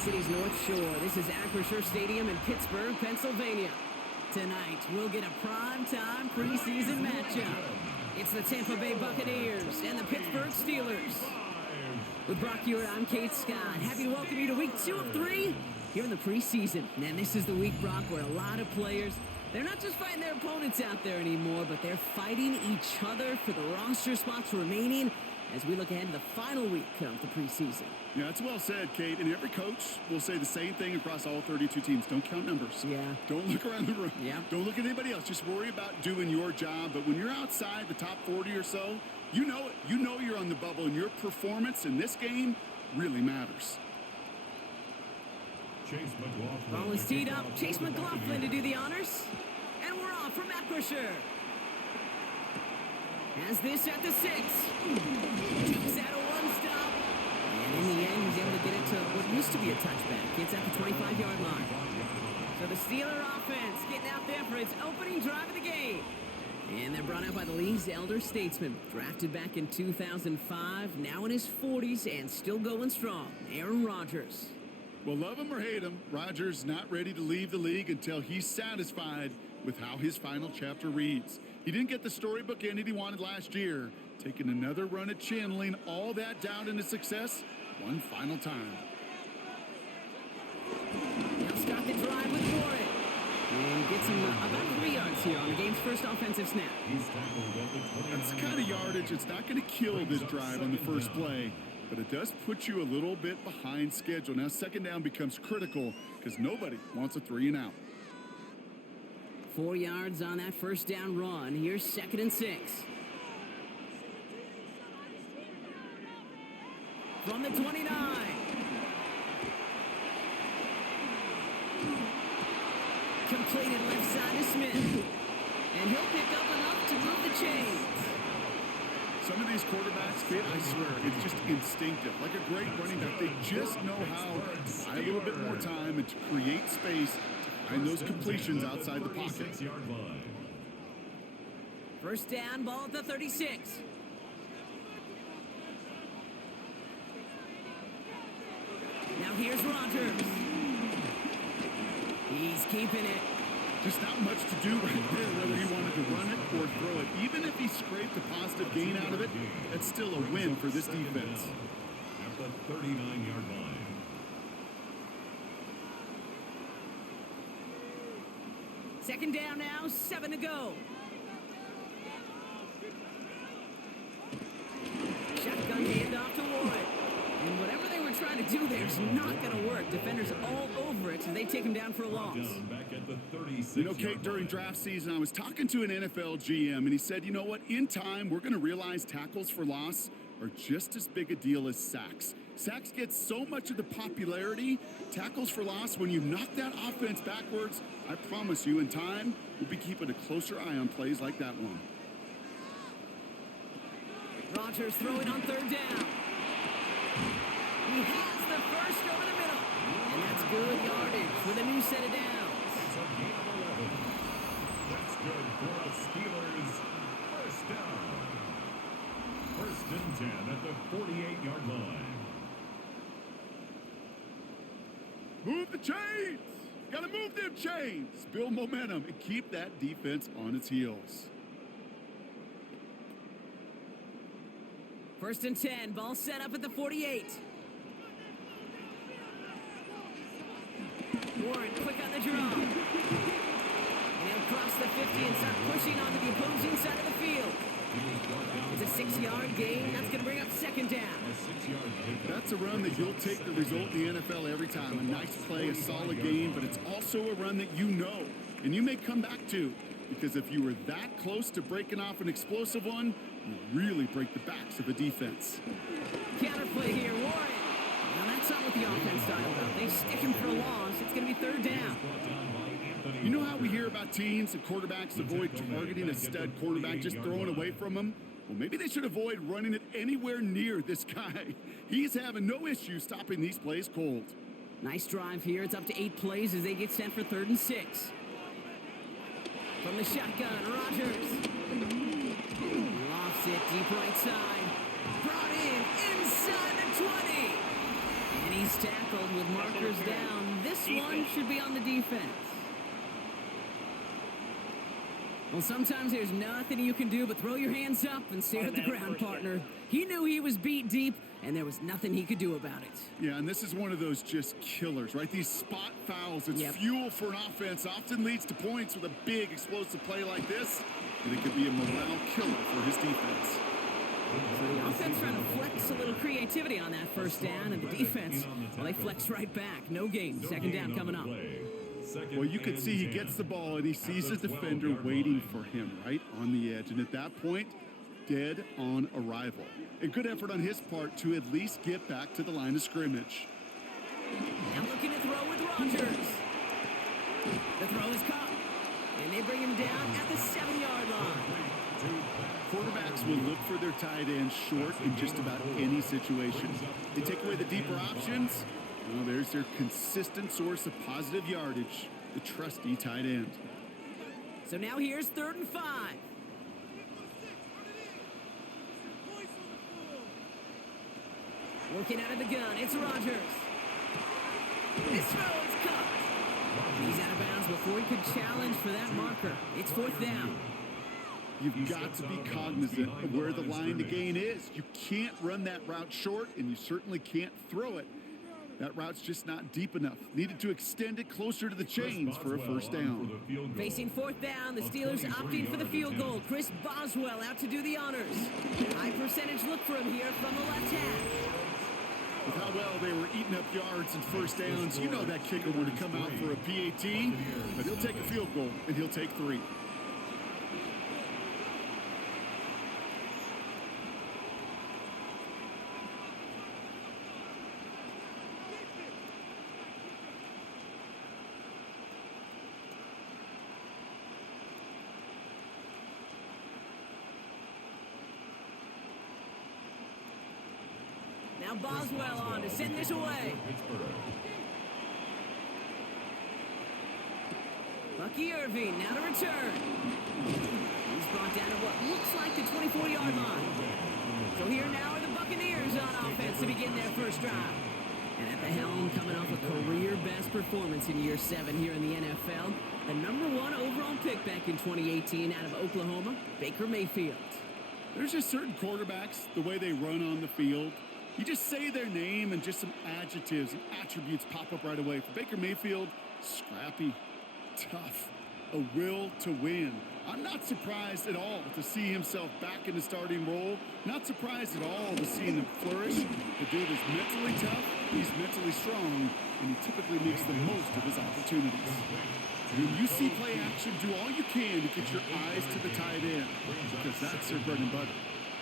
City's North Shore. This is Acrisure Stadium in Pittsburgh, Pennsylvania. Tonight, we'll get a prime-time preseason matchup. It's the Tampa Bay Buccaneers and the Pittsburgh Steelers. With Brock Hewitt, I'm Kate Scott. Happy to welcome you to week 2 of 3 here in the preseason. And this is the week, Brock, where a lot of players, they're not just fighting their opponents out there anymore, but they're fighting each other for the roster spots remaining as we look ahead to the final week of the preseason. Yeah, that's well said, Kate. And every coach will say the same thing across all 32 teams. Don't count numbers. Yeah. Don't look around the room. Yeah. Don't look at anybody else. Just worry about doing your job. But when you're outside the top 40 or so, you know it. You know you're on the bubble, and your performance in this game really matters. Chase McLaughlin. Ball is teed up. Chase McLaughlin to do the honors. And we're off from Acrisure. Has this at the 6. Keeps at a one-stop. And in the end, he's able to get it to what used to be a touchback. It's at the 25-yard line. So the Steeler offense getting out there for its opening drive of the game. And they're brought out by the league's elder statesman. Drafted back in 2005, now in his 40s and still going strong. Aaron Rodgers. Well, love him or hate him, Rodgers not ready to leave the league until he's satisfied with how his final chapter reads. He didn't get the storybook ending he wanted last year, taking another run at channeling all that doubt into success one final time. Now start the drive with Warren. And gets him about 3 yards here on the game's first offensive snap. That's the kind of yardage. It's not going to kill this drive on the first play, but it does put you a little bit behind schedule. Now second down becomes critical because nobody wants a 3 and out. 4 yards on that first down run. Here's 2nd and 6. From the 29. Completed left side to Smith. And he'll pick up enough to move the chains. Some of these quarterbacks, Kid, I swear, it's just instinctive. Like a great running back, they just know how to buy a little bit more time and to create space to find those completions outside the pocket. First down, ball at the 36. Now here's Rodgers. He's keeping it. Just not much to do right there, whether he wanted to run it or throw it. Even if he scraped a positive gain out of it, that's still a win for this defense. At the 39-yard line. Second down now, 7 to go. Shotgun handoff to Warren. And whatever they were trying to do there is not going to work. Defenders all over it, so they take him down for a loss. Back at the 36. You know, Kate, during draft season, I was talking to an NFL GM, and he said, you know what, in time, we're going to realize tackles for loss are just as big a deal as sacks. Sacks get so much of the popularity. Tackles for loss, when you knock that offense backwards, I promise you, in time, we'll be keeping a closer eye on plays like that one. Rodgers throwing on 3rd down. He has the first over the middle. And that's good yardage with a new set of downs. It's a gain of 11. That's good for the Steelers. First down. 1st and 10 at the 48-yard line. Move the chains! Gotta move them chains! Build momentum and keep that defense on its heels. 1st and 10, ball set up at the 48. Warren quick on the draw. And he'll cross the 50 and start pushing onto the opposing side of the field. It's a 6-yard gain. That's going to bring up 2nd down. That's a run that you'll take the result in the NFL every time. A nice play, a solid game, but it's also a run that you know and you may come back to, because if you were that close to breaking off an explosive one, you really break the backs of the defense. Counterplay here, Warren. Now that's not what the offense dialed up. They stick him for a loss. It's going to be 3rd down. You know how we hear about teams and quarterbacks avoid targeting a stud quarterback, just throwing away from him? Well, maybe they should avoid running it anywhere near this guy. He's having no issue stopping these plays cold. Nice drive here. It's up to 8 plays as they get set for 3rd and 6. From the shotgun, Rodgers. Lofts it deep right side. Brought in inside the 20. And he's tackled with markers down. This one should be on the defense. Well, sometimes there's nothing you can do but throw your hands up and stare at the ground, partner. He knew he was beat deep, and there was nothing he could do about it. Yeah, and this is one of those just killers, right? These spot fouls, it's fuel for an offense, often leads to points with a big explosive play like this, and it could be a morale killer for his defense. So the offense trying to flex a little creativity on that first down, and the defense, well, they flex right back. No gain. Second down coming up. Well, you can see he gets the ball, and he sees a defender waiting for him right on the edge. And at that point, dead on arrival. A good effort on his part to at least get back to the line of scrimmage. Now looking to throw with Rodgers. The throw is caught, and they bring him down at the 7-yard line. Quarterbacks will look for their tight end short in just about any situation. They take away the deeper options. Well, there's their consistent source of positive yardage, the trusty tight end. So now here's 3rd and 5. Working out of the gun, it's Rodgers. This throw is caught. He's out of bounds before he could challenge for that marker. It's 4th down. You've got to be cognizant of where the line to gain is. You can't run that route short, and you certainly can't throw it. That route's just not deep enough. Needed to extend it closer to the chains for a first down. Facing 4th down, the Steelers opting for the field goal. Chris Boswell out to do the honors. High percentage look for him here from the left half. With how well they were eating up yards and first downs, you know that kicker would have come out for a PAT, but he'll take a field goal, and he'll take 3. Now Boswell on to send this away. Bucky Irving now to return. He's brought down to what looks like the 24-yard line. So here now are the Buccaneers on offense to begin their first drive. And at the helm, coming off a career-best performance in year 7 here in the NFL, the #1 overall pick back in 2018 out of Oklahoma, Baker Mayfield. There's just certain quarterbacks, the way they run on the field. You just say their name and just some adjectives and attributes pop up right away. For Baker Mayfield, scrappy, tough, a will to win. I'm not surprised at all to see himself back in the starting role. Not surprised at all to see him flourish. The dude is mentally tough, he's mentally strong, and he typically makes the most of his opportunities. When you see play action, do all you can to get your eyes to the tight end, because that's their bread and butter.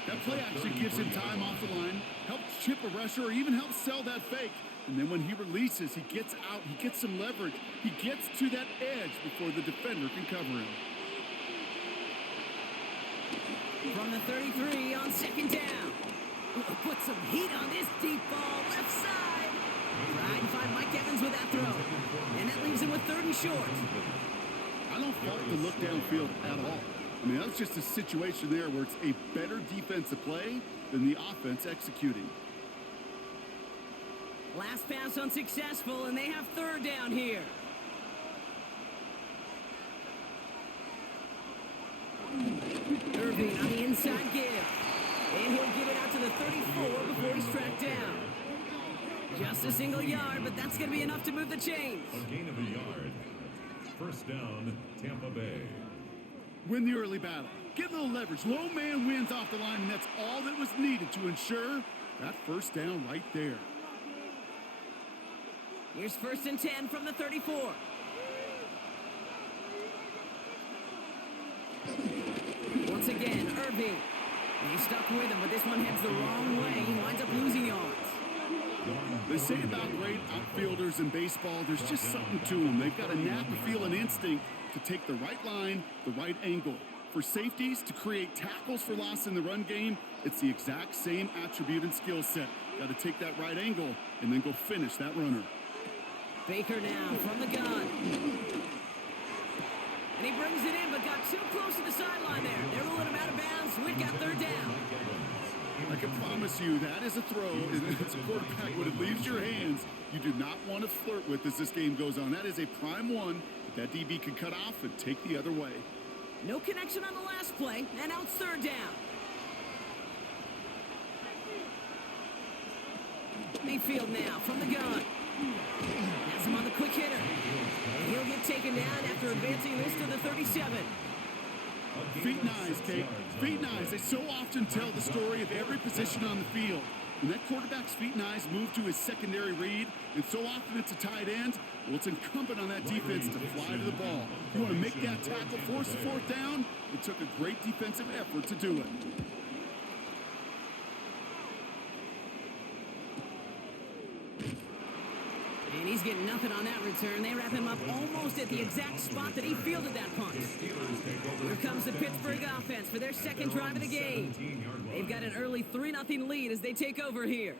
That play action gives him time off the line, helps chip a rusher, or even helps sell that fake. And then when he releases, he gets out, he gets some leverage. He gets to that edge before the defender can cover him. From the 33 on 2nd down. Put some heat on this deep ball, left side. Trying to find Mike Evans with that throw. And that leaves him with 3rd and short. I don't fault the look downfield at all. I mean, that's just a situation there where it's a better defensive play than the offense executing. Last pass unsuccessful, and they have 3rd down here. Irving on the inside give. And he'll get it out to the 34 before he's tracked down. Just a single yard, but that's going to be enough to move the chains. A gain of a yard. First down, Tampa Bay. Win the early battle. Get a little leverage. Low man wins off the line, and that's all that was needed to ensure that first down right there. Here's 1st and 10 from the 34. Once again, Irving. He's stuck with him, but this one heads the wrong way. He winds up losing yards. They say about great outfielders in baseball, there's just something to them. They've got a knack, a feel, an instinct to take the right line, the right angle. For safeties, to create tackles for loss in the run game, it's the exact same attribute and skill set. Got to take that right angle and then go finish that runner. Baker now from the gun. And he brings it in, but got too close to the sideline there. They're rolling him out of bounds. We've got 3rd down. I can promise you that is a throw, and it's a quarterback when it leaves your hands, you do not want to flirt with as this game goes on. That is a prime one that DB can cut off and take the other way. No connection on the last play, and now it's third down. Mayfield now from the gun. Has him on the quick hitter. And he'll get taken down after advancing this to the 37. Feet and eyes, Kate. Feet and eyes. They so often tell the story of every position on the field. When that quarterback's feet and eyes move to his secondary read, and so often it's a tight end, well, it's incumbent on that defense to fly to the ball. You want to make that tackle, force the fourth down? It took a great defensive effort to do it. And he's getting nothing on that return. They wrap him up almost at the exact spot that he fielded that punt. Here comes the Pittsburgh offense for their second drive of the game. They've got an early 3-0 lead as they take over here.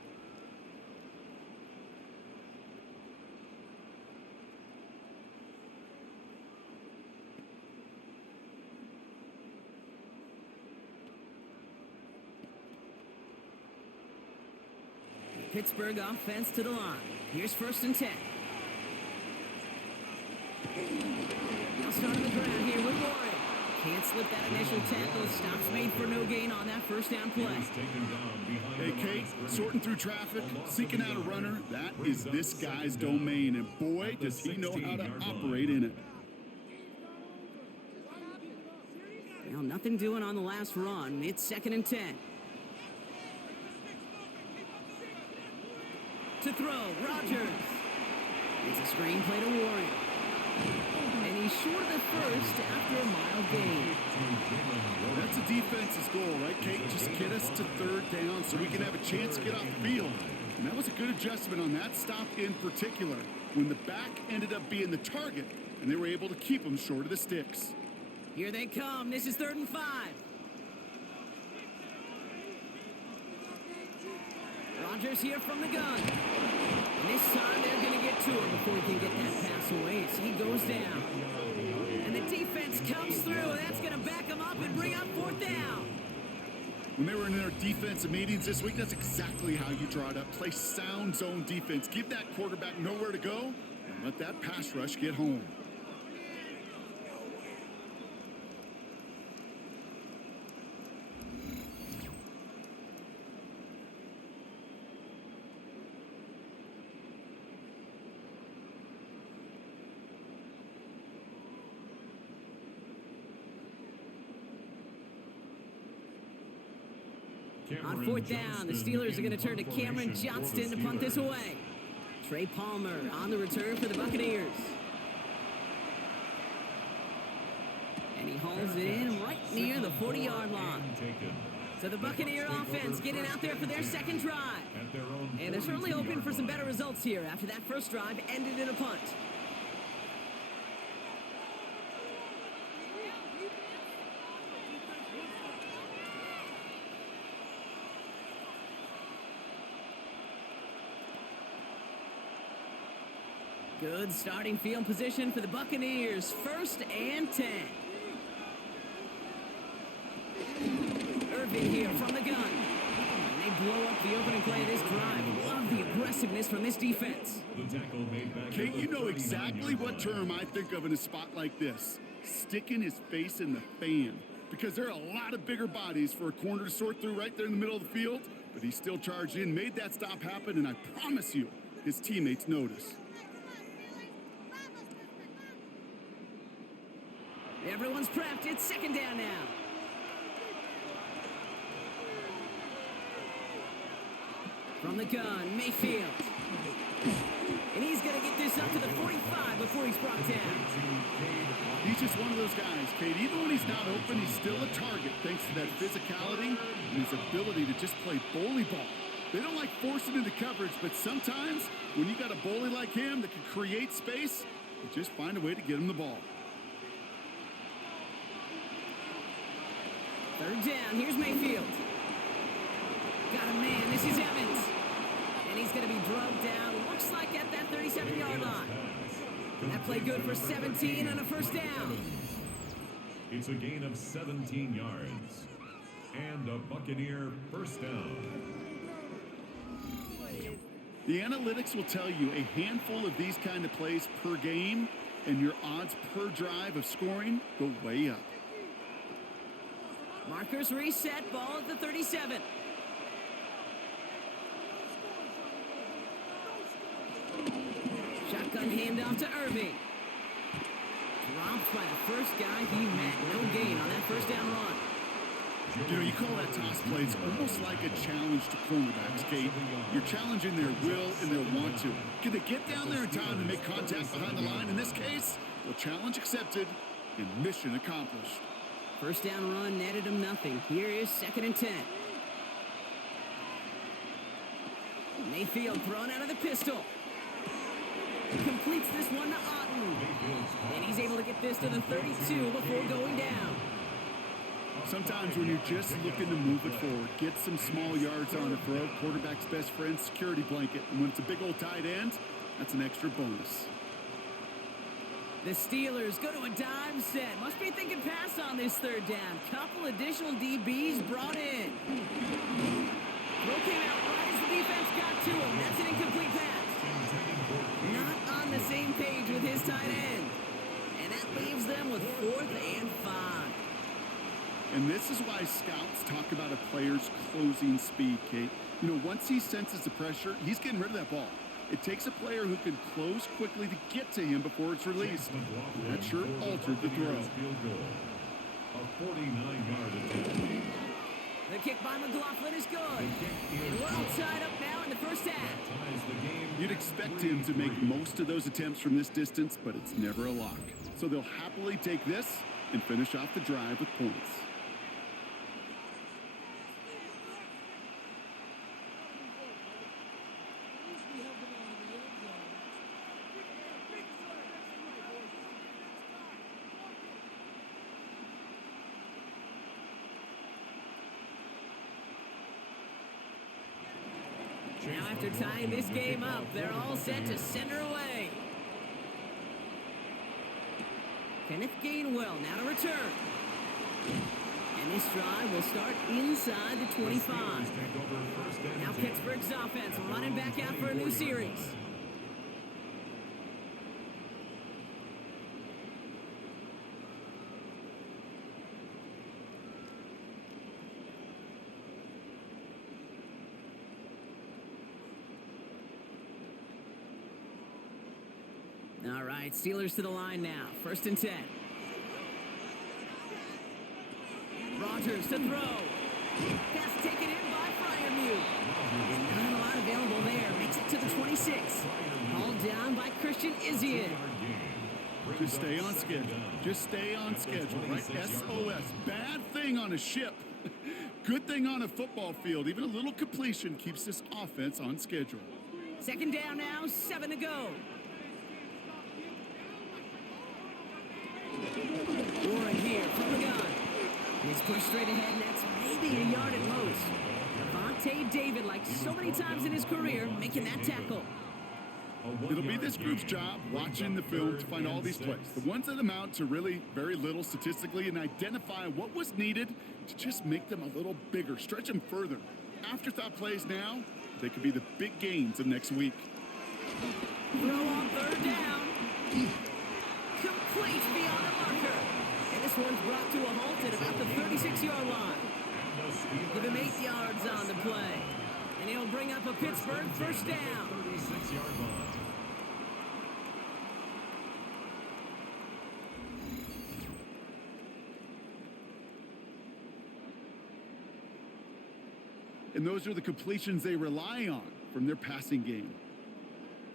Pittsburgh offense to the line. Here's 1st and 10. They'll start on the ground here with Warren. Can't slip that initial tackle. Stops made for no gain on that first down play. Hey, Kate, sorting through traffic, seeking out a runner, that is this guy's domain, and boy, does he know how to operate in it. Well, nothing doing on the last run. It's 2nd and 10. To throw, Rodgers. It's a screen play to Warren. And he's short of the first after a mild gain. That's a defense's goal, right, Kate? Just get us to third down so we can have a chance to get off the field. And that was a good adjustment on that stop in particular, when the back ended up being the target, and they were able to keep him short of the sticks. Here they come. This is 3rd and 5. Rodgers here from the gun. And this time they're going to get to him before he can get that pass away as he goes down. And the defense comes through, and that's going to back him up and bring up 4th down. When they were in their defensive meetings this week, that's exactly how you draw it up. Play sound zone defense. Give that quarterback nowhere to go, and let that pass rush get home. On 4th down, the Steelers are going to turn to Cameron Johnston to punt this away. Trey Palmer on the return for the Buccaneers. And he hauls it in right near the 40-yard line. So the Buccaneer offense getting out there for their second drive. And they're certainly hoping for some better results here after that first drive ended in a punt. Good starting field position for the Buccaneers. 1st and 10. Irving here from the gun. And they blow up the opening play of this drive. Love the aggressiveness from this defense. Kate, you know exactly what term I think of in a spot like this. Sticking his face in the fan. Because there are a lot of bigger bodies for a corner to sort through right there in the middle of the field. But he still charged in, made that stop happen, and I promise you, his teammates notice. Everyone's prepped. It's 2nd down now. From the gun, Mayfield. And he's going to get this up to the 45 before he's brought down. He's just one of those guys, Kate. Even when he's not open, he's still a target thanks to that physicality and his ability to just play bully ball. They don't like forcing into coverage, but sometimes when you got a bully like him that can create space, you just find a way to get him the ball. 3rd down. Here's Mayfield. Got a man. This is Evans. And he's going to be drugged down. Looks like at that 37-yard line. And that play good for 17 and a 1st down. It's a gain of 17 yards. And a Buccaneer 1st down. The analytics will tell you a handful of these kind of plays per game, and your odds per drive of scoring go way up. Markers reset, ball at the 37. Shotgun handoff to Irving. Dropped by the first guy he met. No gain on that first down run. You know, you call that toss play. It's almost like a challenge to cornerbacks, Kate. You're challenging their will and their want to. Can they get down there in time to make contact behind the line? In this case, well, challenge accepted and mission accomplished. First down run netted him nothing. Here is 2nd and 10. Mayfield thrown out of the pistol. Completes this one to Otten. And he's able to get this to the 32 before going down. Sometimes when you're just looking to move it forward, get some small yards on the throw, quarterback's best friend, security blanket. And when it's a big old tight end, that's an extra bonus. The Steelers go to a dime set. Must be thinking pass on this 3rd down. Couple additional DBs brought in. Throw came out right as the defense got to him. That's an incomplete pass. Not on the same page with his tight end. And that leaves them with 4th and 5. And this is why scouts talk about a player's closing speed, Kate. You know, once he senses the pressure, he's getting rid of that ball. It takes a player who can close quickly to get to him before it's released. That sure altered the throw. A 49-yard attempt. The kick by McLaughlin is good. And we're all tied up now in the first half. You'd expect him to make most of those attempts from this distance, but it's never a lock. So they'll happily take this and finish off the drive with points. Now after tying this game up, they're all set to send her away. Kenneth Gainwell now to return. And this drive will start inside the 25. Now Pittsburgh's offense running back out for a new series. All right, Steelers to the line now. 1st and 10. Rodgers to throw. Pass taken in by Freiermuth. And not a lot available there. Makes it to the 26. Hauled down by Christian Izien. Just stay on schedule. Just stay on schedule, right? SOS. Bad thing on a ship. Good thing on a football field. Even a little completion keeps this offense on schedule. 2nd down now, 7 to go. Warren here from the gun. He's pushed straight ahead, and that's maybe a yard at most. Devontae David, like so many times in his career, making that tackle. It'll be this group's job watching the film to find all these plays, the ones that amount to really very little statistically, and identify what was needed to just make them a little bigger, stretch them further. Afterthought plays now, they could be the big gains of next week. Throw on 3rd down. Complete beyond the marker. And this one's brought to a halt at about the 36-yard line. Give him 8 yards on the play. And he'll bring up a Pittsburgh 1st down. 36-yard line. And those are the completions they rely on from their passing game.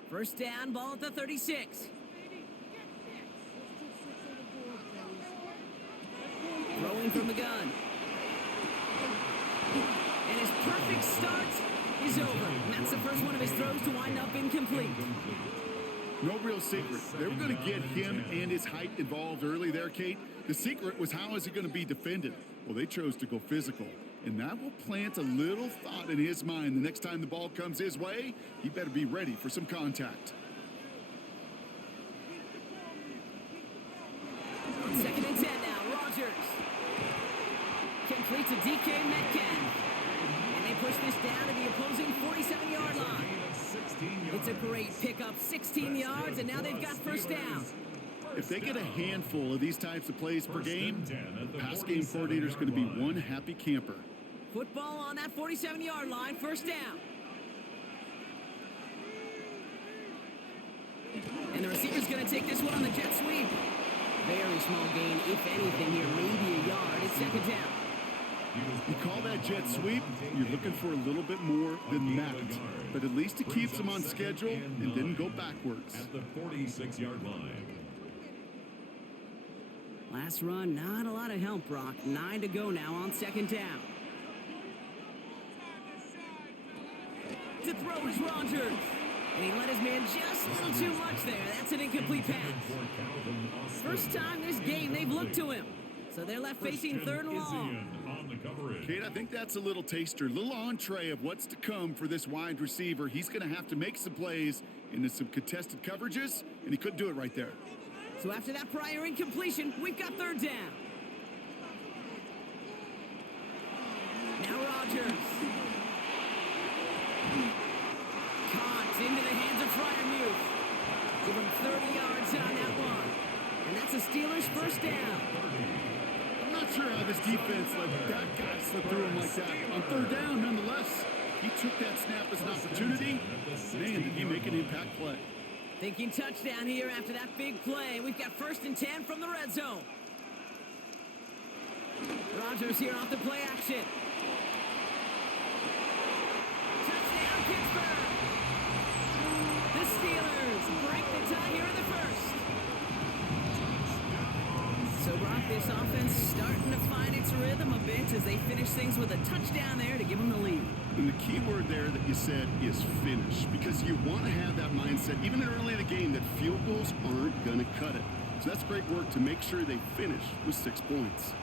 1st down, ball at the 36. Throwing from the gun. And his perfect start is over. And that's the first one of his throws to wind up incomplete. No real secret. They were going to get him and his height involved early there, Kate. The secret was how is he going to be defended? Well, they chose to go physical. And that will plant a little thought in his mind. The next time the ball comes his way, he better be ready for some contact. On 2nd and 10 now, Rodgers. Complete to DK Metcalf. And they push this down to the opposing 47-yard line. 16 yards. It's a great pickup, 16 yards, and now they've got first down. If they get a handful of these types of plays per game, the pass game coordinator is going to be one happy camper. Football on that 47-yard line, first down. And the receiver's going to take this one on the jet sweep. Very small gain, if anything here, maybe a yard. It's second down. You call that jet sweep, you're looking for a little bit more than that. But at least it keeps them on schedule and didn't go backwards. At the 46-yard line. Last run, not a lot of help, Brock. 9 to go now on second down. To throw is Rodgers. And he let his man just a little too much there. That's an incomplete pass. First time this game they've looked to him. So they're left facing third and long. Kate, I think that's a little taster, a little entree of what's to come for this wide receiver. He's going to have to make some plays into some contested coverages, and he couldn't do it right there. So after that prior incompletion, we've got third down. Now Rodgers. Caught into the hands of Fryermuth. Give him 30 yards on that one. And that's a Steelers first down. I'm not sure how this defense let that guy slip through him like that. On third down, nonetheless, he took that snap as an opportunity. Man, did he make an impact play. Thinking touchdown here after that big play. We've got first and 10 from the red zone. Rodgers here off the play action. Touchdown, Pittsburgh! The Steelers break the tie here in the first. So, Brock, this offense starting to find its rhythm a bit as they finish things with a touchdown there to give them the lead. And the key word there that you said is finish, because you want to have that mindset, even early in the game, that field goals aren't going to cut it. So that's great work to make sure they finish with 6 points.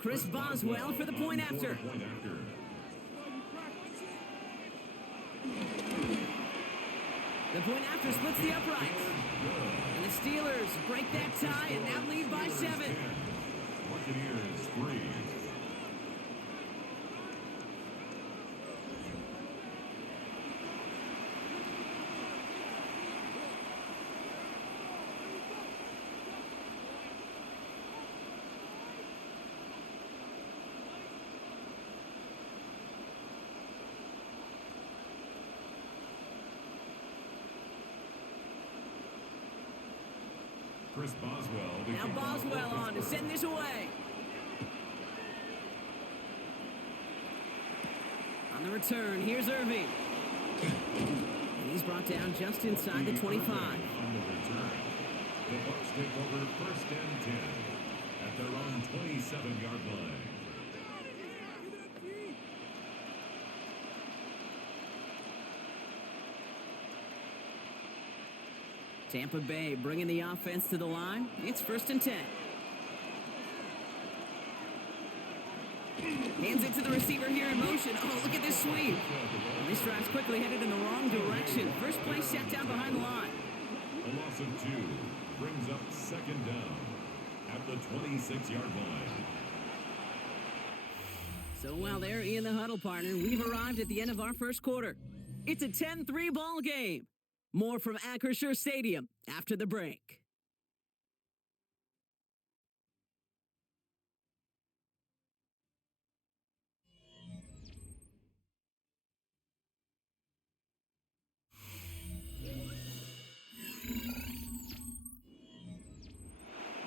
Chris Boswell for the point after. The point after splits the uprights. And the Steelers break that tie and now lead by 7. Buccaneers 3. Chris Boswell. Now Boswell on to send this away. On the return, here's Irving. And he's brought down just inside the 25. On the return, the Bucs take over first and 10 at their own 27-yard line. Tampa Bay bringing the offense to the line. It's first and 10. Hands it to the receiver here in motion. Oh, look at this sweep. And this drive's quickly headed in the wrong direction. First play set down behind the line. A loss of 2 brings up second down at the 26-yard line. So while they're in the huddle, partner, we've arrived at the end of our first quarter. It's a 10-3 ball game. More from Acrisure Stadium after the break.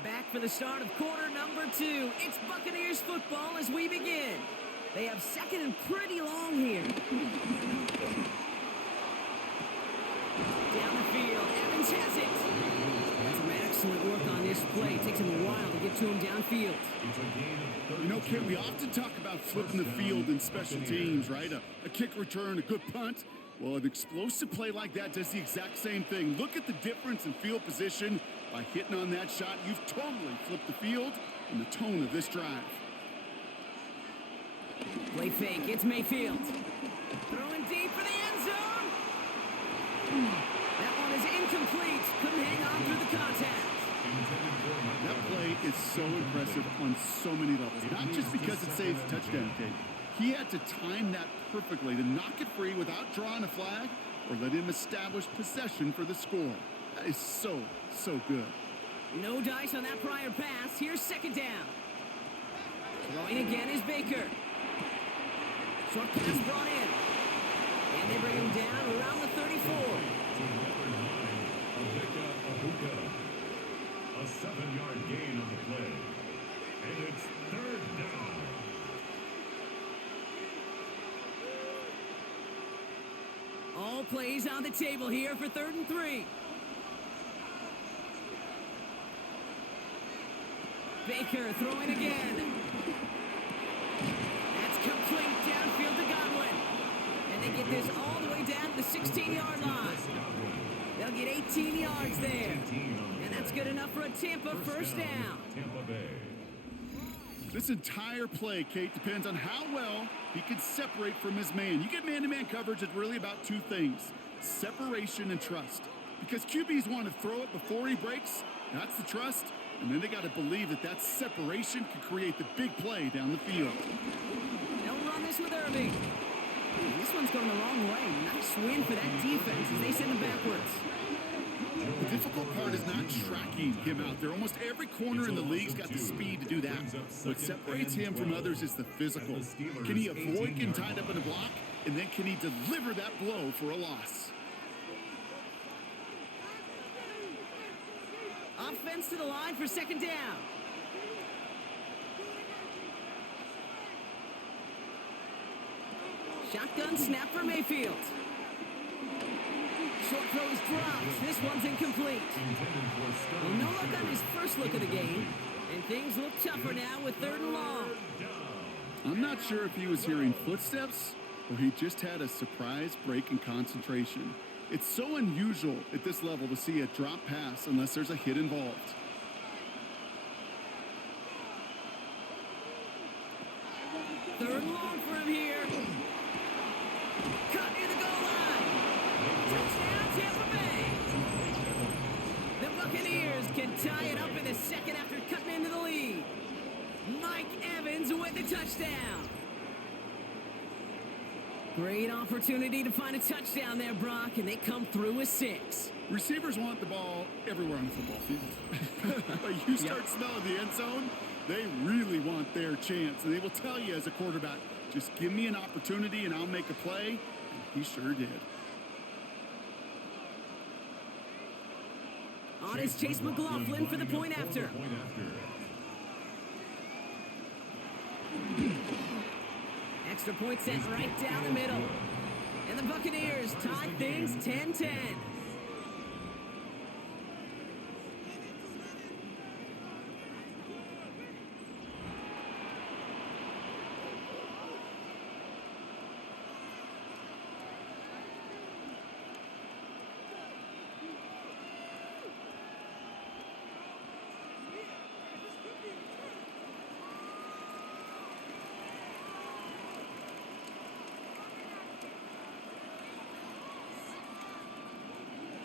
Back for the start of quarter number 2. It's Buccaneers football as we begin. They have second and pretty long here. Down the field, Evans has it. And some excellent work on this play. It takes him a while to get to him downfield. You know, Kit, we often talk about flipping the field in special teams, right? A kick return, a good punt. Well, an explosive play like that does the exact same thing. Look at the difference in field position. By hitting on that shot, you've totally flipped the field and the tone of this drive. Play fake, it's Mayfield. Throwing deep for the end zone. That one is incomplete. Couldn't hang on through the contact. That play is so impressive on so many levels, not just because it saves a touchdown, Kate. He had to time that perfectly to knock it free without drawing a flag or let him establish possession for the score. That is so good. No dice on that prior pass. Here's second down. Throwing again is Baker. Short pass brought in. And they bring him down around the 34. A 7-yard gain on the play. And it's third down. All plays on the table here for 3rd and 3. Baker throwing again. That's complete downfield to Godwin. And they get this all the way down to the 16-yard line. They'll get 18 yards there. And that's good enough for a Tampa first down. Tampa Bay. This entire play, Kate, depends on how well he can separate from his man. You get man-to-man coverage, it's really about two things: separation and trust. Because QBs want to throw it before he breaks. That's the trust. And then they got to believe that that separation can create the big play down the field. They'll run this with Irving. And this one's going the wrong way. Nice win for that defense as they send him backwards. The difficult part is not tracking him out there. Almost every corner in the league's got the speed to do that. What separates him from others is the physical. Can he avoid getting tied up in a block? And then can he deliver that blow for a loss? Offense to the line for second down. Shotgun snap for Mayfield. Short throw is dropped. This one's incomplete. Well, no luck on his first look of the game. And things look tougher now with 3rd and long. I'm not sure if he was hearing footsteps or he just had a surprise break in concentration. It's so unusual at this level to see a drop pass unless there's a hit involved. Third and long for him here. Cut near the goal line. Touchdown, Tampa Bay. The Buccaneers can tie it up in a second after cutting into the lead. Mike Evans with the touchdown. Great opportunity to find a touchdown there, Brock, and they come through with 6. Receivers want the ball everywhere on the football field. But you start smelling the end zone, they really want their chance. And they will tell you as a quarterback, just give me an opportunity and I'll make a play. And he sure did. On is Chase McLaughlin for the point after. Extra point sent right down the middle. And the Buccaneers tie things 10-10.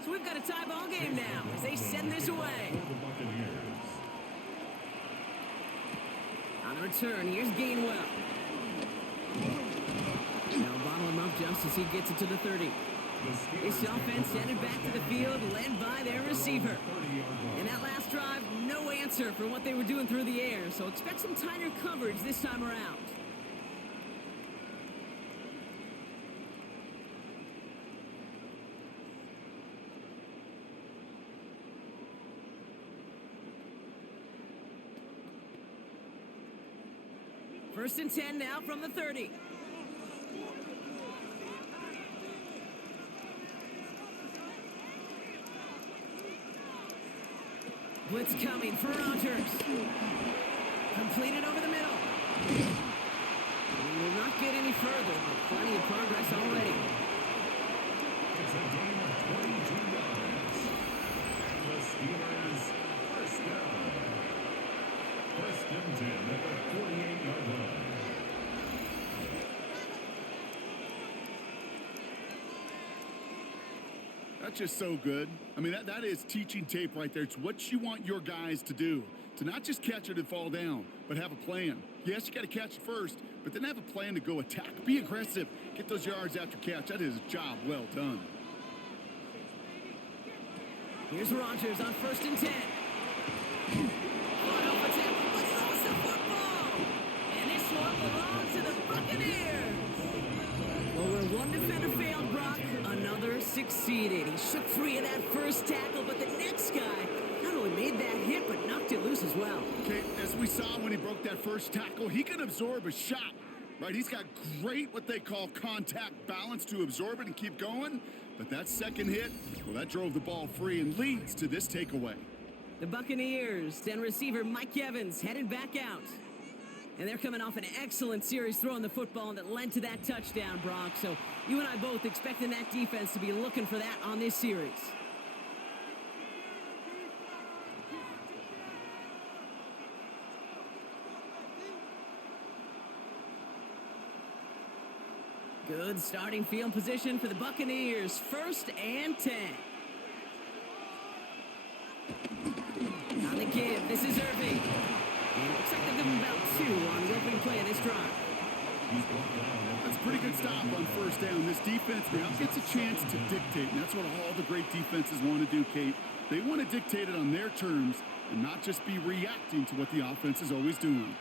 So we've got a tie ball game now as they send this away. On the return, here's Gainwell. Now bottle him up just as he gets it to the 30. This offense headed back to the field, led by their receiver. In that last drive, no answer for what they were doing through the air, so expect some tighter coverage this time around. First and 10 now from the 30. Blitz coming for Rodgers. Completed over the middle. We will not get any further, but plenty of progress already. It's a gain of 22 yards. And the Steelers first down. First and 10 at the 48-yard line. That's just so good. I mean, that is teaching tape right there. It's what you want your guys to do. To not just catch it and fall down, but have a plan. Yes, you got to catch it first, but then have a plan to go attack. Be aggressive. Get those yards after catch. That is a job well done. Here's Rodgers on 1st and 10. One over Tampa, but he lost the football. And this one belongs to the Buccaneers. Well, where one defender failed, Brock, another succeeded. He shook free of that first tackle, but the next guy not only made that hit, but knocked it loose as well. Okay, as we saw when he broke that first tackle, he can absorb a shot, right? He's got great, what they call contact balance to absorb it and keep going. But that second hit, well, that drove the ball free and leads to this takeaway. The Buccaneers and receiver Mike Evans headed back out. And they're coming off an excellent series throwing the football that led to that touchdown, Brock. So you and I both expecting that defense to be looking for that on this series. Good starting field position for the Buccaneers. 1st and 10. On the give, this is Irving. And it looks like they'll give him about 2 on the opening play of this drive. That's a pretty good stop on 1st down. This defense now gets a chance to dictate, and that's what all the great defenses want to do, Kate. They want to dictate it on their terms and not just be reacting to what the offense is always doing.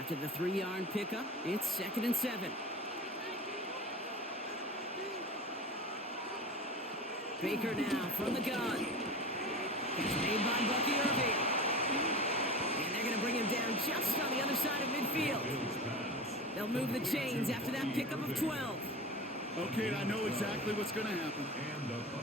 After the 3-yard pickup, it's 2nd and 7. Baker now from the gun. It's made by Bucky Irving. And they're going to bring him down just on the other side of midfield. They'll move the chains after that pickup of 12. Okay, I know exactly what's going to happen.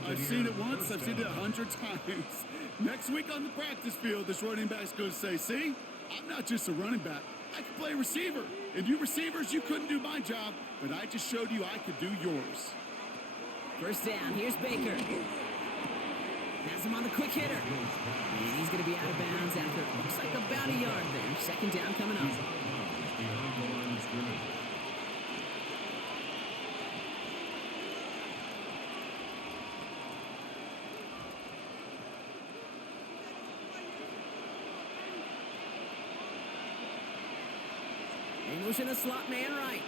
I've seen it once. I've seen it 100 times. Next week on the practice field, this running back's going to say, see, I'm not just a running back. I can play receiver. And you receivers, you couldn't do my job, but I just showed you I could do yours. 1st down, here's Baker. Has him on the quick hitter. And he's going to be out of bounds after it looks like about a yard there. 2nd down coming up. They motion the slot man right.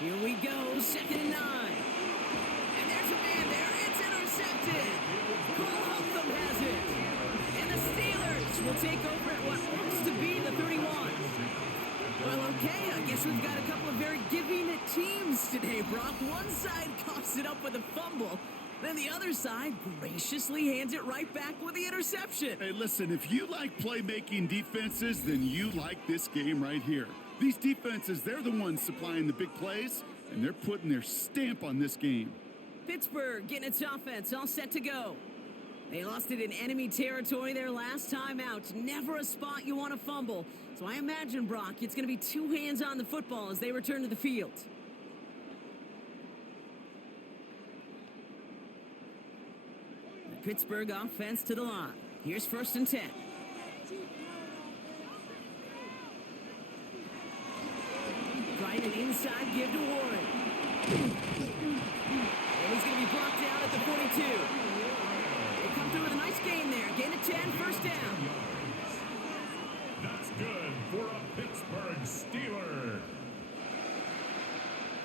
Here we go, 2nd and 9. And there's a man there. It's intercepted. Cole Holcomb has it. And the Steelers will take over at what looks to be the 31. Well, okay, I guess we've got a couple of very giving teams today, Brock. One side coughs it up with a fumble. Then the other side graciously hands it right back with the interception. Hey, listen, if you like playmaking defenses, then you like this game right here. These defenses, they're the ones supplying the big plays, and they're putting their stamp on this game. Pittsburgh getting its offense all set to go. They lost it in enemy territory their last time out. Never a spot you want to fumble. So I imagine, Brock, it's going to be 2 hands on the football as they return to the field. The Pittsburgh offense to the line. Here's 1st and 10. Trying an inside give to Warren. And he's going to be brought down at the 42. They come through with a nice gain there. Gain of 10, 1st down. That's good for a Pittsburgh Steeler.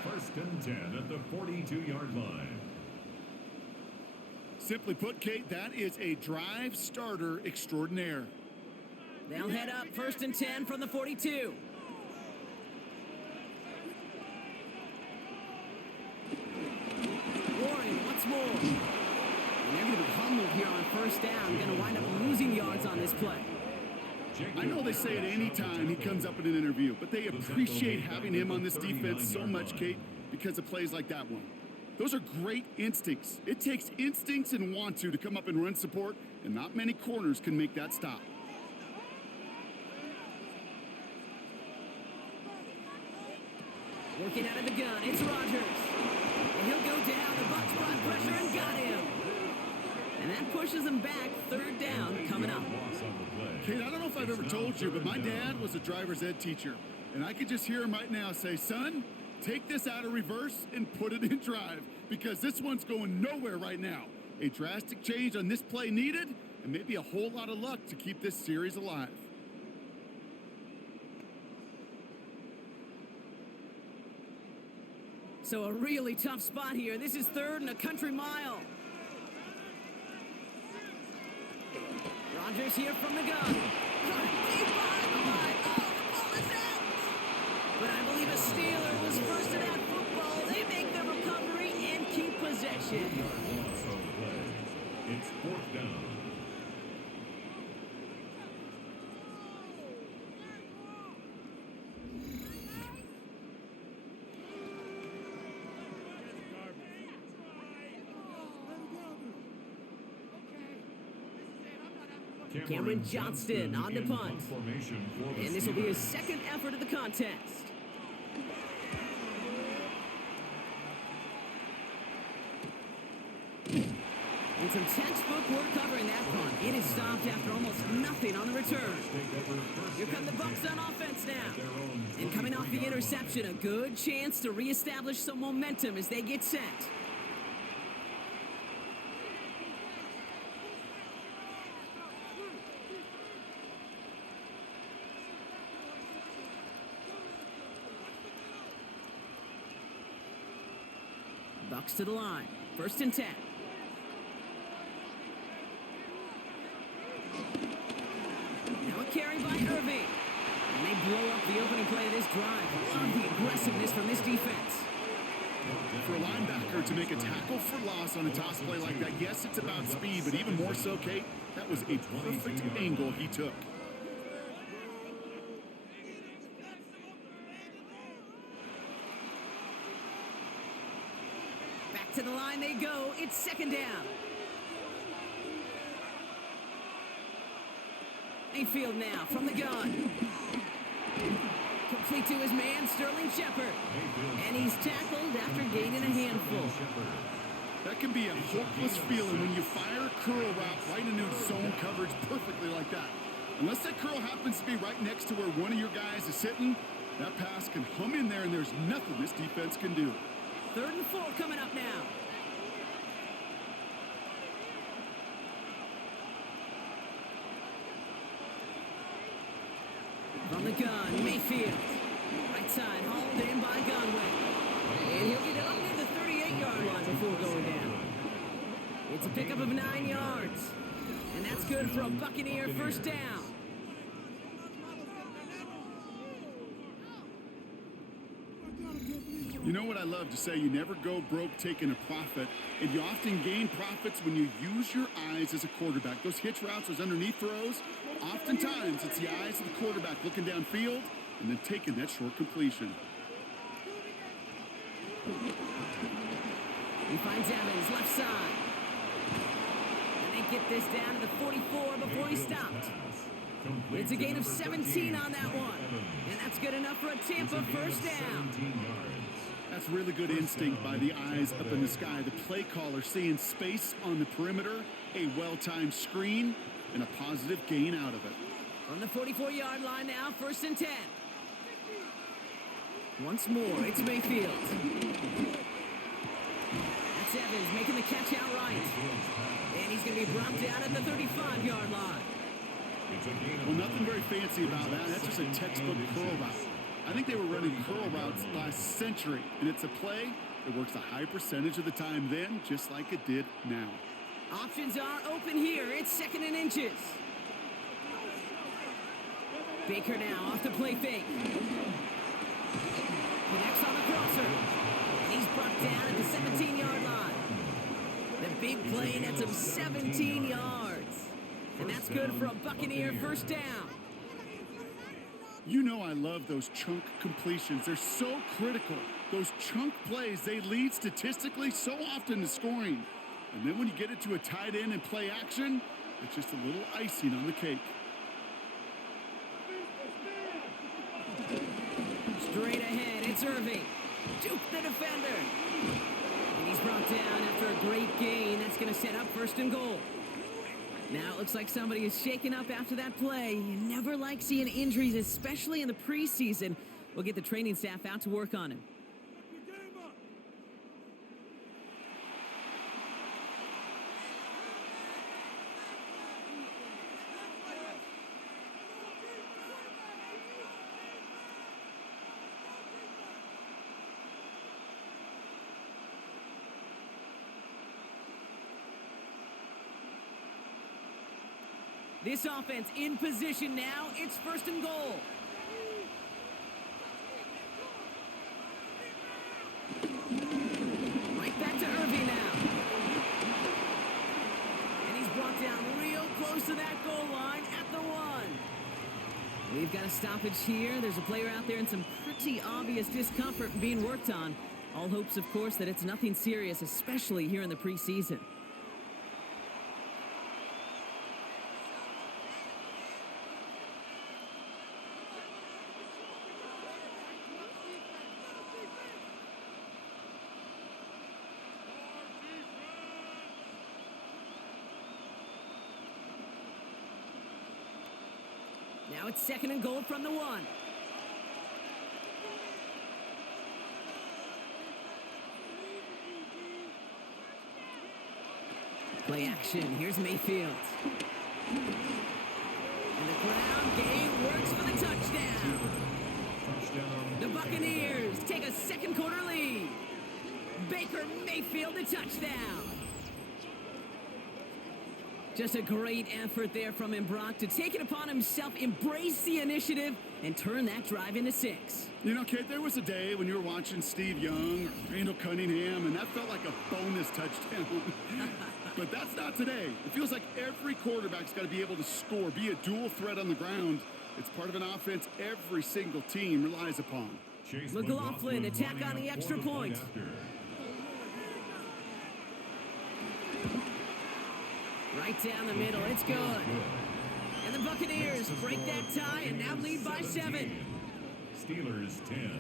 1st and 10 at the 42-yard line. Simply put, Kate, that is a drive starter extraordinaire. They'll head up 1st and 10 from the 42. Warren once more. And they're going to be humbled here on 1st down. Going to wind up losing yards on this play. I know they say it any time he comes up in an interview, but they appreciate having him on this defense so much, Kate, because of plays like that one. Those are great instincts. It takes instincts and want to come up and run support, and not many corners can make that stop. Working out of the gun, it's Rodgers. And he'll go down. The Bucs brought pressure and got him. And that pushes them back. 3rd down coming up. Kate, I don't know if I've ever told you, but my dad was a driver's ed teacher. And I could just hear him right now say, son, Take this out of reverse and put it in drive, because this one's going nowhere right now. A drastic change on this play needed, and maybe a whole lot of luck to keep this series alive. So a really tough spot here. This is third and a country mile. Rodgers here from the gun. Deep behind the line. Oh, the ball is out. But I believe a Steeler was first to that football. They make the recovery and keep possession. It's fourth down. Cameron Johnston on the punt. And this will be his second effort of the contest. And some textbook work covering that punt. It is stopped after almost nothing on the return. Here come the Bucs on offense now. And coming off the interception, a good chance to reestablish some momentum as they get set. Bucs to the line. First and 10. Now a carry by Irving. And they blow up the opening play of this drive. Love the aggressiveness from this defense. For a linebacker to make a tackle for loss on a toss play like that, yes, it's about speed, but even more so, Kate, that was a perfect angle he took. To the line they go. It's second down. Mayfield now from the gun. Complete to his man, Sterling Shepard. And he's tackled after gaining a handful. That can be a hopeless feeling when you fire a curl route right into zone coverage perfectly like that. Unless that curl happens to be right next to where one of your guys is sitting, that pass can hum in there and there's nothing this defense can do. Third and 4 coming up now. From the gun, Mayfield. Right side, hauled in by Godwin. And he'll get up near the 38-yard line before going down. It's a pickup of 9 yards. And that's good for a Buccaneer first down. You know what I love to say? You never go broke taking a profit, and you often gain profits when you use your eyes as a quarterback. Those hitch routes, those underneath throws, oftentimes it's the eyes of the quarterback looking downfield and then taking that short completion. He finds Evans left side. And they get this down to the 44 before he stopped. It's a gain of 17 on that one. And that's good enough for a Tampa first down. That's really good instinct by the eyes up in the sky. The play caller seeing space on the perimeter, a well-timed screen, and a positive gain out of it. From the 44-yard line now, first and 10. Once more, it's Mayfield. That's Evans making the catch outright. And he's going to be brought down at the 35-yard line. Well, nothing very fancy about that. That's just a textbook curl route. I think they were running curl routes last century, and it's a play that works a high percentage of the time then, just like it did now. Options are open here. It's second and inches. Baker now off the play fake. Connects on the crosser. And he's brought down at the 17-yard line. The big play nets him 17 yards. And that's good for a Buccaneer first down. You know I love those chunk completions. They're so critical. Those chunk plays, they lead statistically so often to scoring. And then when you get it to a tight end and play action, it's just a little icing on the cake. Straight ahead, it's Irving. Juke the defender. And he's brought down after a great gain. That's going to set up first and goal. Now it looks like somebody is shaken up after that play. You never like seeing injuries, especially in the preseason. We'll get the training staff out to work on him. This offense in position now. It's 1st and goal. Right back to Irving now. And he's brought down real close to that goal line at the 1. We've got a stoppage here. There's a player out there in some pretty obvious discomfort being worked on. All hopes, of course, that it's nothing serious, especially here in the preseason. Now it's 2nd and goal from the 1. Play action. Here's Mayfield. And the ground game works for the touchdown. The Buccaneers take a 2nd quarter lead. Baker Mayfield, the touchdown. Just a great effort there from him, Brock, to take it upon himself, embrace the initiative, and turn that drive into 6. You know, Kate, there was a day when you were watching Steve Young or Randall Cunningham, and that felt like a bonus touchdown. But that's not today. It feels like every quarterback's got to be able to score, be a dual threat on the ground. It's part of an offense every single team relies upon. McLaughlin, attack on the extra point. Right down the middle, it's good. And the Buccaneers break that tie and now lead by 7. Steelers 10.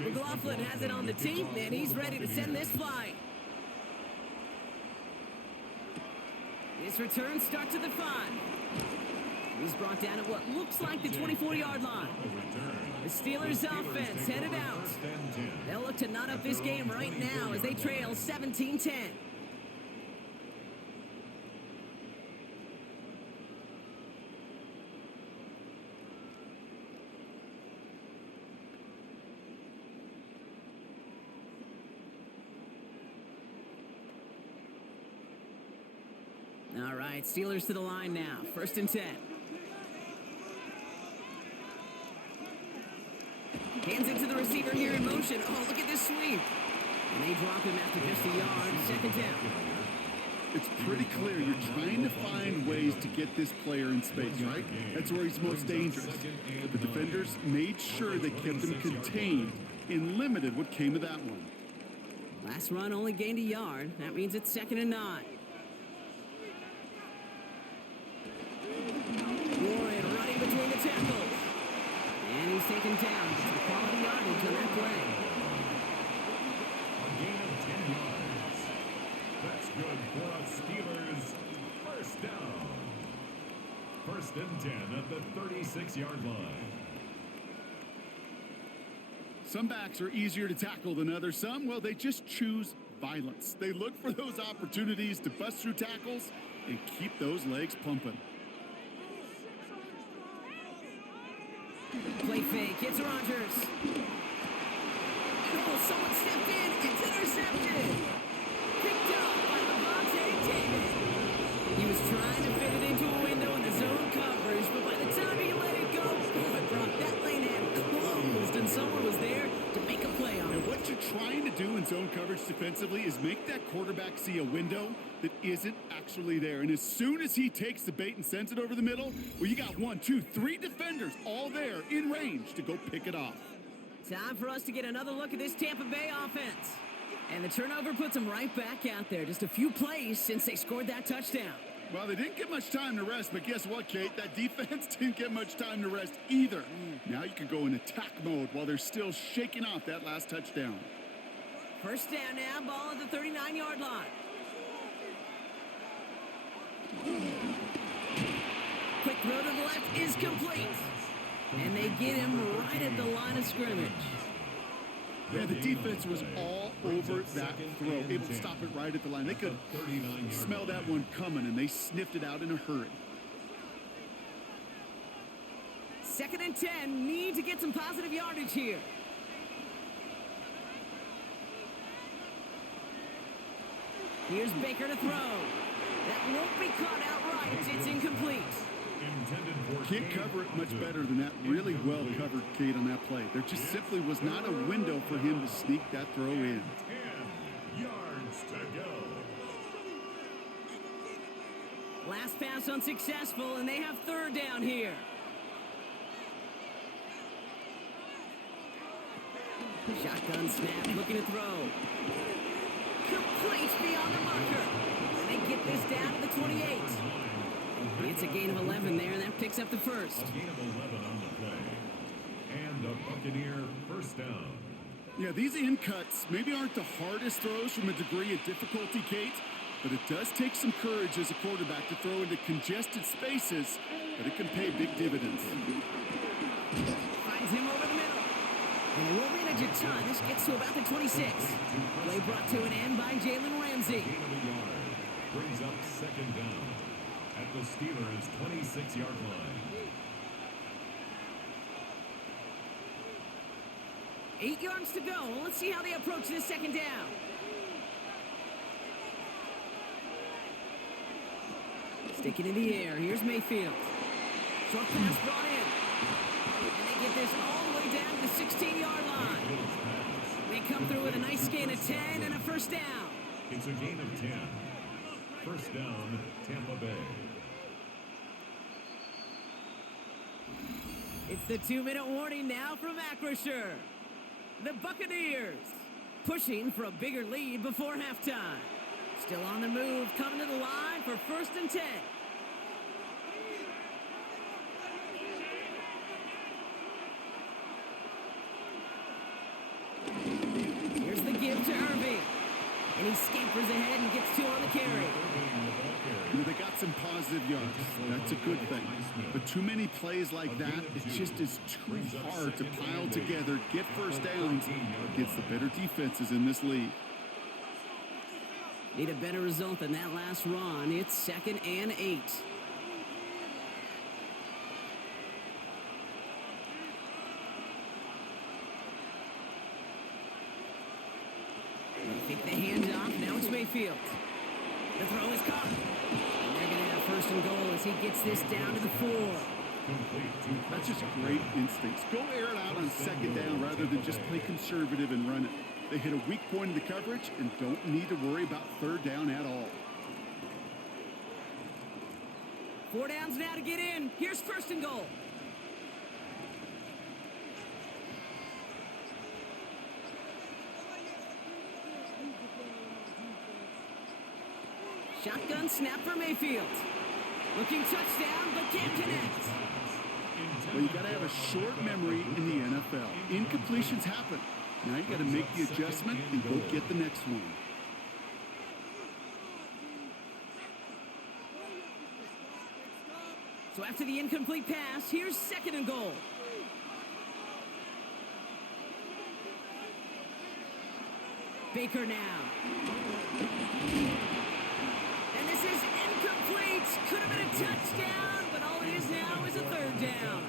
McLaughlin has it on the tape, and he's ready to send this flying. This return starts at the 5. He's brought down at what looks like the 24-yard line. The Steelers offense headed out. They'll look to knot up this game right now as they trail 17-10. All right, Steelers to the line now. 1st and 10. Hands it to the receiver here in motion. Oh, look at this sweep. And they drop him after just a yard. 2nd down. It's pretty clear you're trying to find ways to get this player in space, right? That's where he's most dangerous. But the defenders made sure they kept him contained and limited what came of that one. Last run only gained a yard. That means it's 2nd and 9. Warren running between the tackles. And he's taken down. It's a quality yardage on that play. A gain of 10 yards. That's good for a Steelers 1st down. 1st and 10 at the 36-yard line. Some backs are easier to tackle than others. Some, well, they just choose violence. They look for those opportunities to bust through tackles and keep those legs pumping. Play fake. It's Rodgers. Oh, someone stepped in. It's intercepted. Picked up by Levante David. He was trying to fit it into a window in the zone coverage, but by the time he let it go, boy, Brock, that lane had closed, and someone was there to make a play on it. And what you're trying to do in zone coverage defensively is make that quarterback see a window that isn't actually there. And as soon as he takes the bait and sends it over the middle, well, you got 1, 2, 3 defenders all there in range to go pick it off. Time for us to get another look at this Tampa Bay offense. And the turnover puts them right back out there. Just a few plays since they scored that touchdown. Well, they didn't get much time to rest, but guess what, Kate? That defense didn't get much time to rest either. Now you can go in attack mode while they're still shaking off that last touchdown. 1st down now, ball at the 39-yard line. Quick Throw to the left is complete. And they get him right at the line of scrimmage. Yeah, the defense was all over that throw, able to stop it right at the line. They could smell that one coming, and they sniffed it out in a hurry. 2nd and 10, need to get some positive yardage here. Here's Baker to throw. That won't be caught outright. It's incomplete. Can't cover it much better than that really well covered Kate on that play. There just simply was not a window for him to sneak that throw in. 10 yards to go. Last pass unsuccessful, and they have 3rd down here. Shotgun snap, looking to throw. Complete beyond the marker. And they get this down to the 28. It's a gain of 11 there, and that picks up the first. A gain of 11 on the play. And a Buccaneer first down. Yeah, these in cuts maybe aren't the hardest throws from a degree of difficulty, Kate, but it does take some courage as a quarterback to throw into congested spaces, but it can pay big dividends. Finds him over the middle. And they won't manage a ton. This gets to about the 26. Play brought to an end by Jalen Ramsey. Gain of a yard. Brings up 2nd down at the Steelers' 26-yard line. 8 yards to go. Let's see how they approach this 2nd down. Sticking in the air. Here's Mayfield. Short pass brought in. And they get this all the way down to the 16-yard line. They come through with a nice gain of 10 and a first down. It's a gain of 10. First down, Tampa Bay. It's the 2-minute warning now from Acrisure. The Buccaneers pushing for a bigger lead before halftime. Still on the move, coming to the line for 1st and 10. Here's the give to Irving. And he scampers ahead and gets 2 on the carry. You know, they got some positive yards. That's a good thing. But too many plays like that, it just is too hard to pile together, get first downs against the better defenses in this league. Need a better result than that last run. It's 2nd and 8. They take the hand off. Now it's Mayfield. The throw is caught. And they're going to have 1st and goal as he gets this down to the 4. That's just great instincts. Go air it out on 2nd down rather than just play conservative and run it. They hit a weak point in the coverage and don't need to worry about 3rd down at all. 4 downs now to get in. Here's 1st and goal. Shotgun snap for Mayfield. Looking touchdown, but can't connect. Well, you got to have a short memory in the NFL. Incompletions happen. Now you got to make the adjustment and go get the next one. So after the incomplete pass, here's 2nd and goal. Baker now. And this is incomplete. Could have been a touchdown, but all it is now is a 3rd down.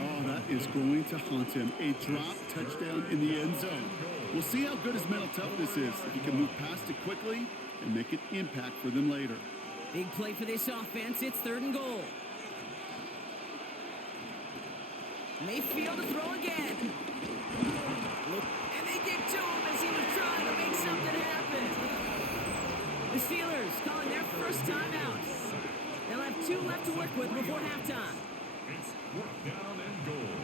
Oh, that is going to haunt him. A drop touchdown in the end zone. We'll see how good his mental toughness is, if he can move past it quickly and make an impact for them later. Big play for this offense. It's 3rd and goal. Mayfield to throw again. And they get to him as he was trying to make something happen. The Steelers calling their first timeout. They'll have 2 left to work with before halftime. It's 4th down and goal.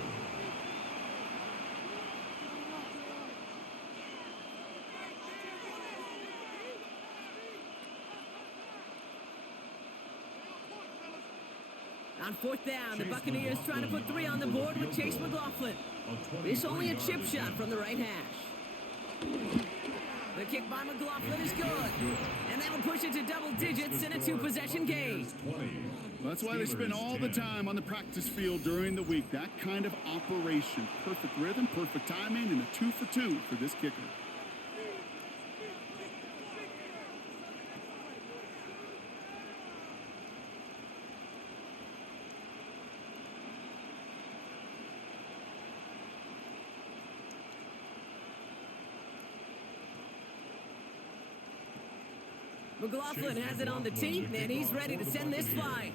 On 4th down, the Buccaneers trying to put 3 on the board with Chase McLaughlin. This only a chip shot from the right hash. The kick by McLaughlin is good. And that'll push it to double digits in a 2-possession game. That's why they spend all the time on the practice field during the week. That kind of operation. Perfect rhythm, perfect timing, and a 2 for 2 for this kicker. McLaughlin has it on the tee, and he's ready to send this flying.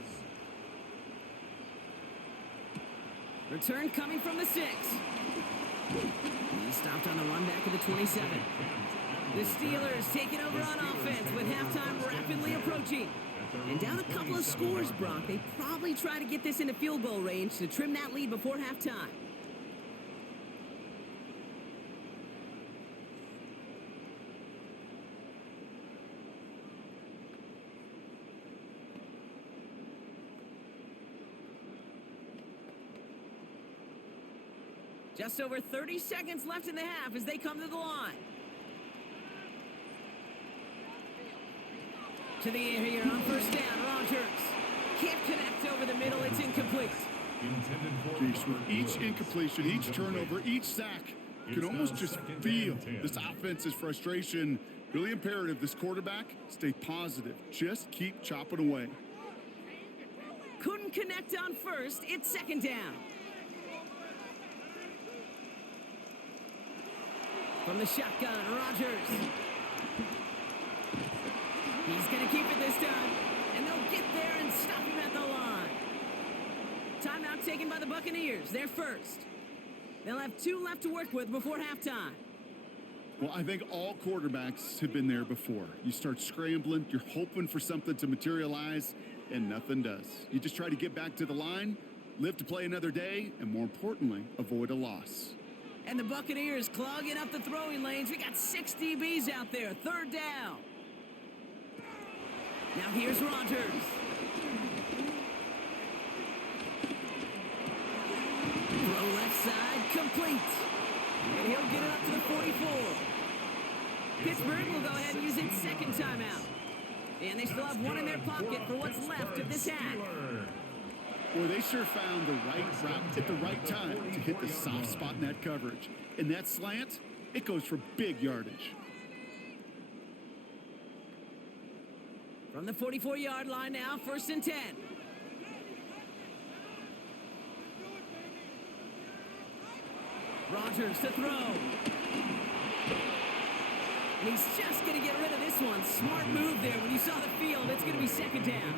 Return coming from the 6. He stopped on the run back of the 27. The Steelers taking over on offense with halftime rapidly approaching. And down a couple of scores, Brock. They probably try to get this into field goal range to trim that lead before halftime. Just over 30 seconds left in the half as they come to the line. To the air here on first down, Rogers. Can't connect over the middle, it's incomplete. Geez, with each incompletion, each turnover, each sack, you can almost just feel this offense's frustration. Really imperative this quarterback stay positive. Just keep chopping away. Couldn't connect on first, it's second down. From the shotgun, Rogers. He's going to keep it this time. And they'll get there and stop him at the line. Timeout taken by the Buccaneers. They're first. They'll have 2 left to work with before halftime. Well, I think all quarterbacks have been there before. You start scrambling, you're hoping for something to materialize, and nothing does. You just try to get back to the line, live to play another day, and more importantly, avoid a loss. And the Buccaneers clogging up the throwing lanes. We got 6 DBs out there. Third down. Now here's Rogers. Throw left side, complete. And he'll get it up to the 44. Pittsburgh will go ahead and use its second timeout. And they still have 1 in their pocket for what's left of this half. Boy, they sure found the right route at the right time to hit the soft spot in that coverage. And that slant, it goes for big yardage. From the 44-yard line now, 1st and 10. Rogers to throw. And he's just going to get rid of this one. Smart move there. When you saw the field, it's going to be second down.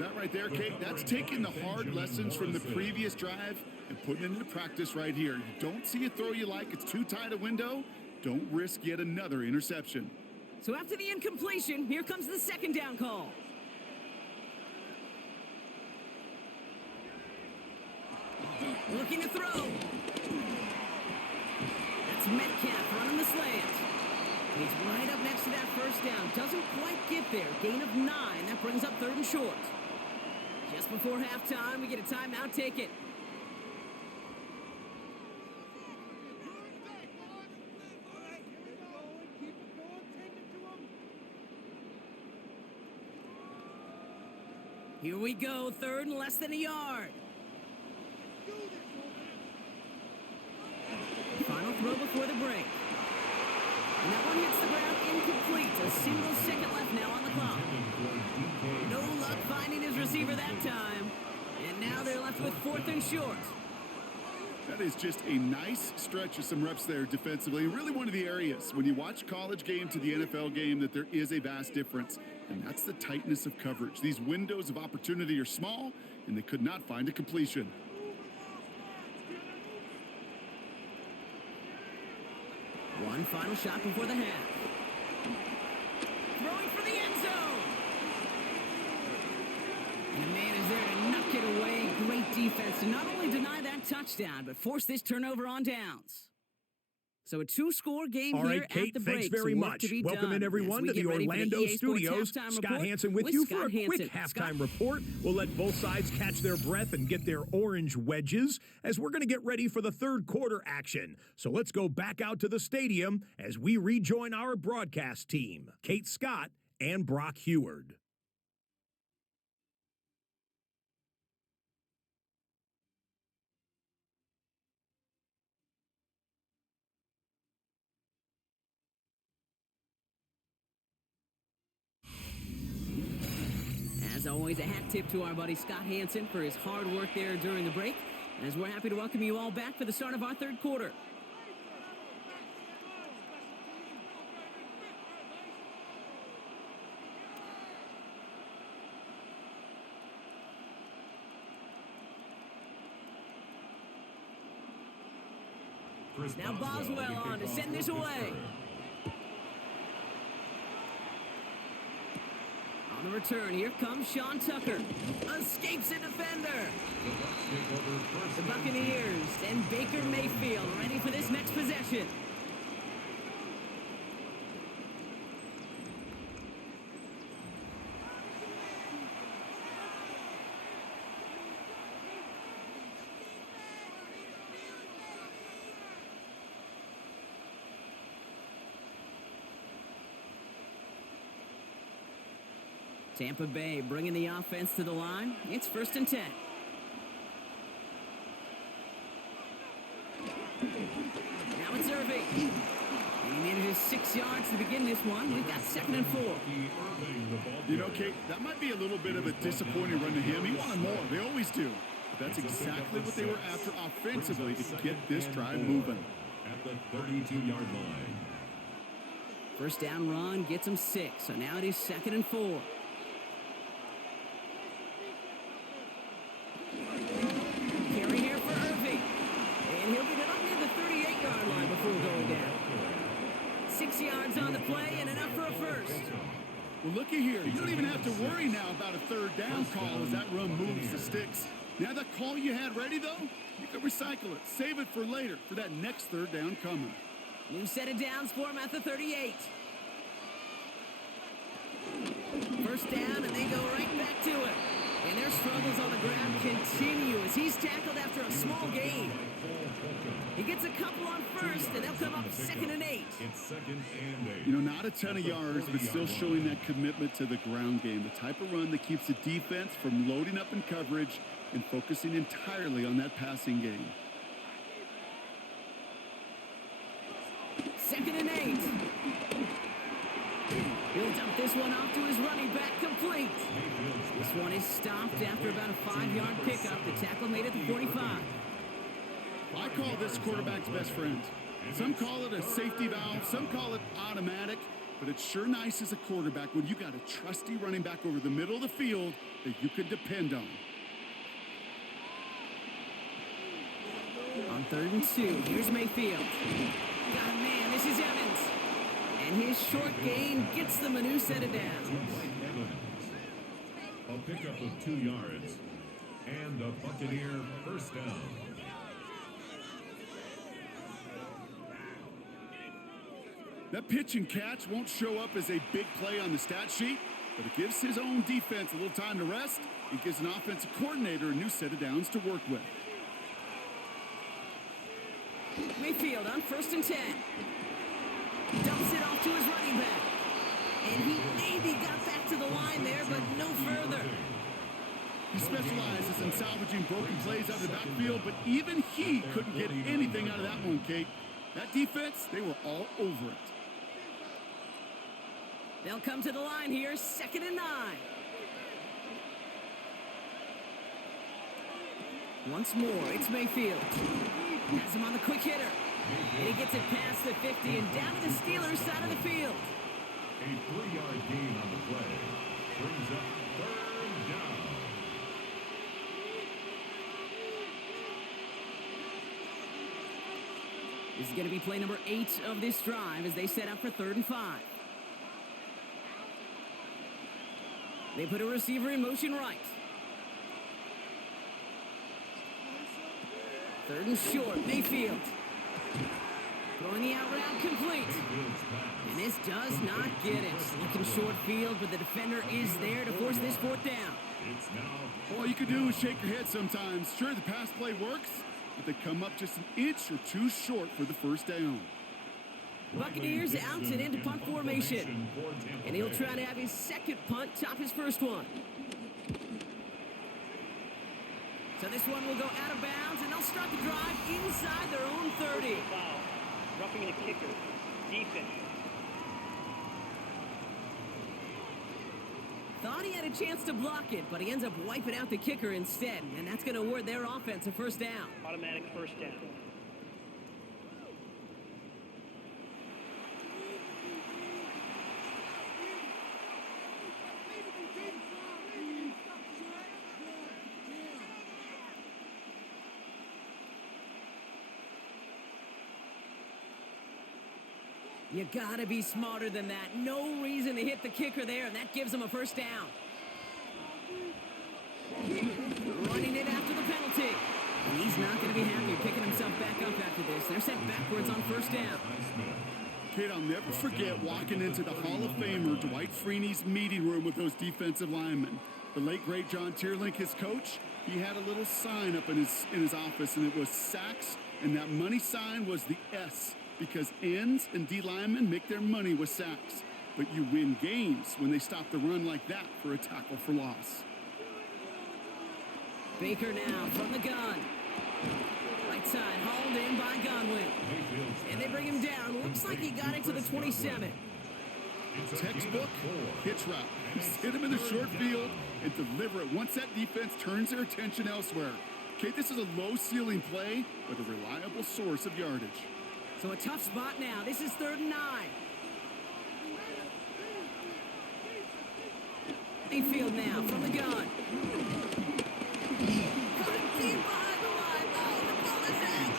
That right there, Kate, that's taking the hard lessons from the previous drive and putting it into practice right here. You don't see a throw you like, it's too tight a window, don't risk yet another interception. So after the incompletion, here comes the second down call. Looking to throw. That's Metcalf running the slant. He's right up next to that first down. Doesn't quite get there. Gain of 9. That brings up 3rd and short. Just before halftime, we get a timeout taken. Here we go, 3rd and less than a yard. Final throw before the break. And that one hits the ground incomplete. A single second left now on the clock. No luck finding his receiver that time. And now they're left with 4th and short. That is just a nice stretch of some reps there defensively. Really one of the areas when you watch college game to the NFL game that there is a vast difference. And that's the tightness of coverage. These windows of opportunity are small, and they could not find a completion. One final shot before the half. Throwing for the end zone. And a man is there to knock it away. Great defense to not only deny that touchdown, but force this turnover on downs. So a 2-score game All right, here Kate, at the break. thanks very much. Welcome in, everyone, to the Orlando studios. Scott Hansen with you for a quick halftime report. We'll let both sides catch their breath and get their orange wedges as we're going to get ready for the 3rd quarter action. So let's go back out to the stadium as we rejoin our broadcast team, Kate Scott and Brock Heward. always, a hat tip to our buddy Scott Hansen for his hard work there during the break, as we're happy to welcome you all back for the start of our third quarter. Now Boswell on to send this away. On the return, here comes Sean Tucker. Escapes a defender. The Buccaneers and Baker Mayfield ready for this next possession. Tampa Bay bringing the offense to the line. It's 1st and 10. Now it's Irving. And he manages 6 yards to begin this one. We've got 2nd and 4. You know, Kate, that might be a little bit of a disappointing run to him. He wanted more. They always do. But that's exactly what they were after offensively to get this drive moving. At the 32-yard line. First down run gets him 6. So now it is 2nd and 4. Carry here for Irving. And he'll get it up near the 38-yard line before going down. 6 yards on the play and enough for a first. Well, looky here. You don't even have to worry now about a third down call as that run moves the sticks. Now that call you had ready, though, you can recycle it. Save it for later for that next third down coming. New set of downs for him at the 38. First down, and they go right back to it. And their struggles on the ground continue as he's tackled after a small gain. He gets a couple on first, and they'll come up 2nd and 8. It's 2nd and 8. You know, not a ton of yards, but still showing that commitment to the ground game. The type of run that keeps the defense from loading up in coverage and focusing entirely on that passing game. 2nd and 8. He'll dump this one off to his running back, complete. This one is stopped after about a 5-yard pickup. The tackle made it to 45. I call this quarterback's best friend. Some call it a safety valve, some call it automatic, but it's sure nice as a quarterback when you got a trusty running back over the middle of the field that you can depend on. On 3rd and 2, here's Mayfield. Got a man, this is Evans. And his short gain gets them a new set of downs. A pickup of 2 yards. And a Buccaneer first down. That pitch and catch won't show up as a big play on the stat sheet, but it gives his own defense a little time to rest. It gives an offensive coordinator a new set of downs to work with. Mayfield on 1st and 10. Dumps it off to his running back. And he maybe got back to the line there, but no further. He specializes in salvaging broken plays out of the backfield, but even he couldn't get anything out of that one, Kate. That defense, they were all over it. They'll come to the line here, 2nd and 9. Once more, it's Mayfield. Has him on the quick hitter. And he gets it past the 50 and down to the Steelers' side of the field. A 3-yard gain on the play. Brings up 3rd down. This is going to be play number 8 of this drive as they set up for 3rd and 5. They put a receiver in motion right. 3rd and short, Mayfield. Throwing the out route complete. And this does not get it. Looking short field, but the defender is there to force this 4th down. It's now. All you can do is shake your head sometimes. Sure, the pass play works, but they come up just an inch or two short for the first down. Buccaneers out and into punt formation. And he'll try to have his second punt top his first one. So this one will go out of bounds, and they'll start the drive inside their own 30. Foul. Roughing the kicker. Defense. Thought he had a chance to block it, but he ends up wiping out the kicker instead, and that's going to award their offense a first down. Automatic first down. You gotta be smarter than that. No reason to hit the kicker there, and that gives him a first down. Running it after the penalty. And he's not gonna be happy picking himself back up after this. They're sent backwards on first down. Kate, I'll never forget walking into the Hall of Famer Dwight Freeney's meeting room with those defensive linemen. The late, great John Tierlink, his coach, he had a little sign up in his office, and it was sacks, and that money sign was the S. Because ends and D linemen make their money with sacks. But you win games when they stop the run like that for a tackle for loss. Baker now from the gun. Right side, hauled in by Godwin. And they bring him down. Looks like he got it to the 27. Textbook hitch route. Just hit him in the short field and deliver it once that defense turns their attention elsewhere. Okay, this is a low ceiling play, but a reliable source of yardage. So a tough spot now. This is 3rd and 9. Mayfield now from the gun. Caught deep behind the line. Oh, the ball is out.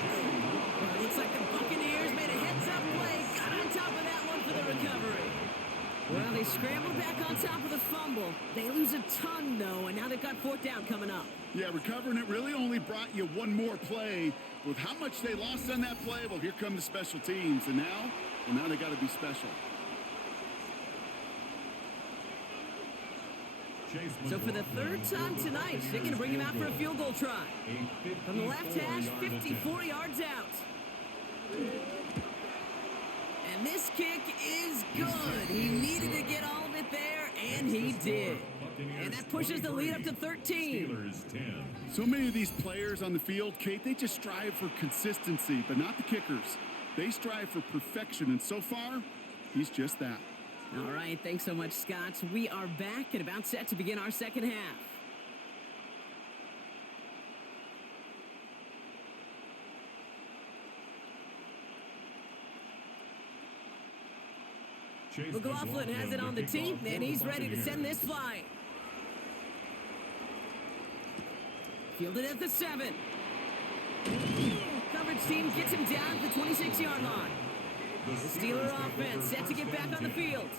Well, it looks like the Buccaneers made a heads-up play. Got on top of that one for the recovery. Well, they scrambled back on top of the fumble. They lose a ton, though, and now they've got 4th down coming up. Yeah, recovering it really only brought you one more play. With how much they lost on that play, well, here come the special teams. And now they got to be special. So for the 3rd time tonight, they're going to bring him out for a field goal try. From the left hash, 54 yards out. And this kick is good. He needed to get all of it there, and he did. And that pushes the lead up to 13. So many of these players on the field, Kate, they just strive for consistency, but not the kickers. They strive for perfection, and so far, he's just that. All right, thanks so much, Scott. We are back and about set to begin our second half. McLaughlin has it on the tee, and he's ready to send this flying. Fielded at the 7. Coverage team gets him down at the 26-yard line. The Steeler offense set to get back on the field.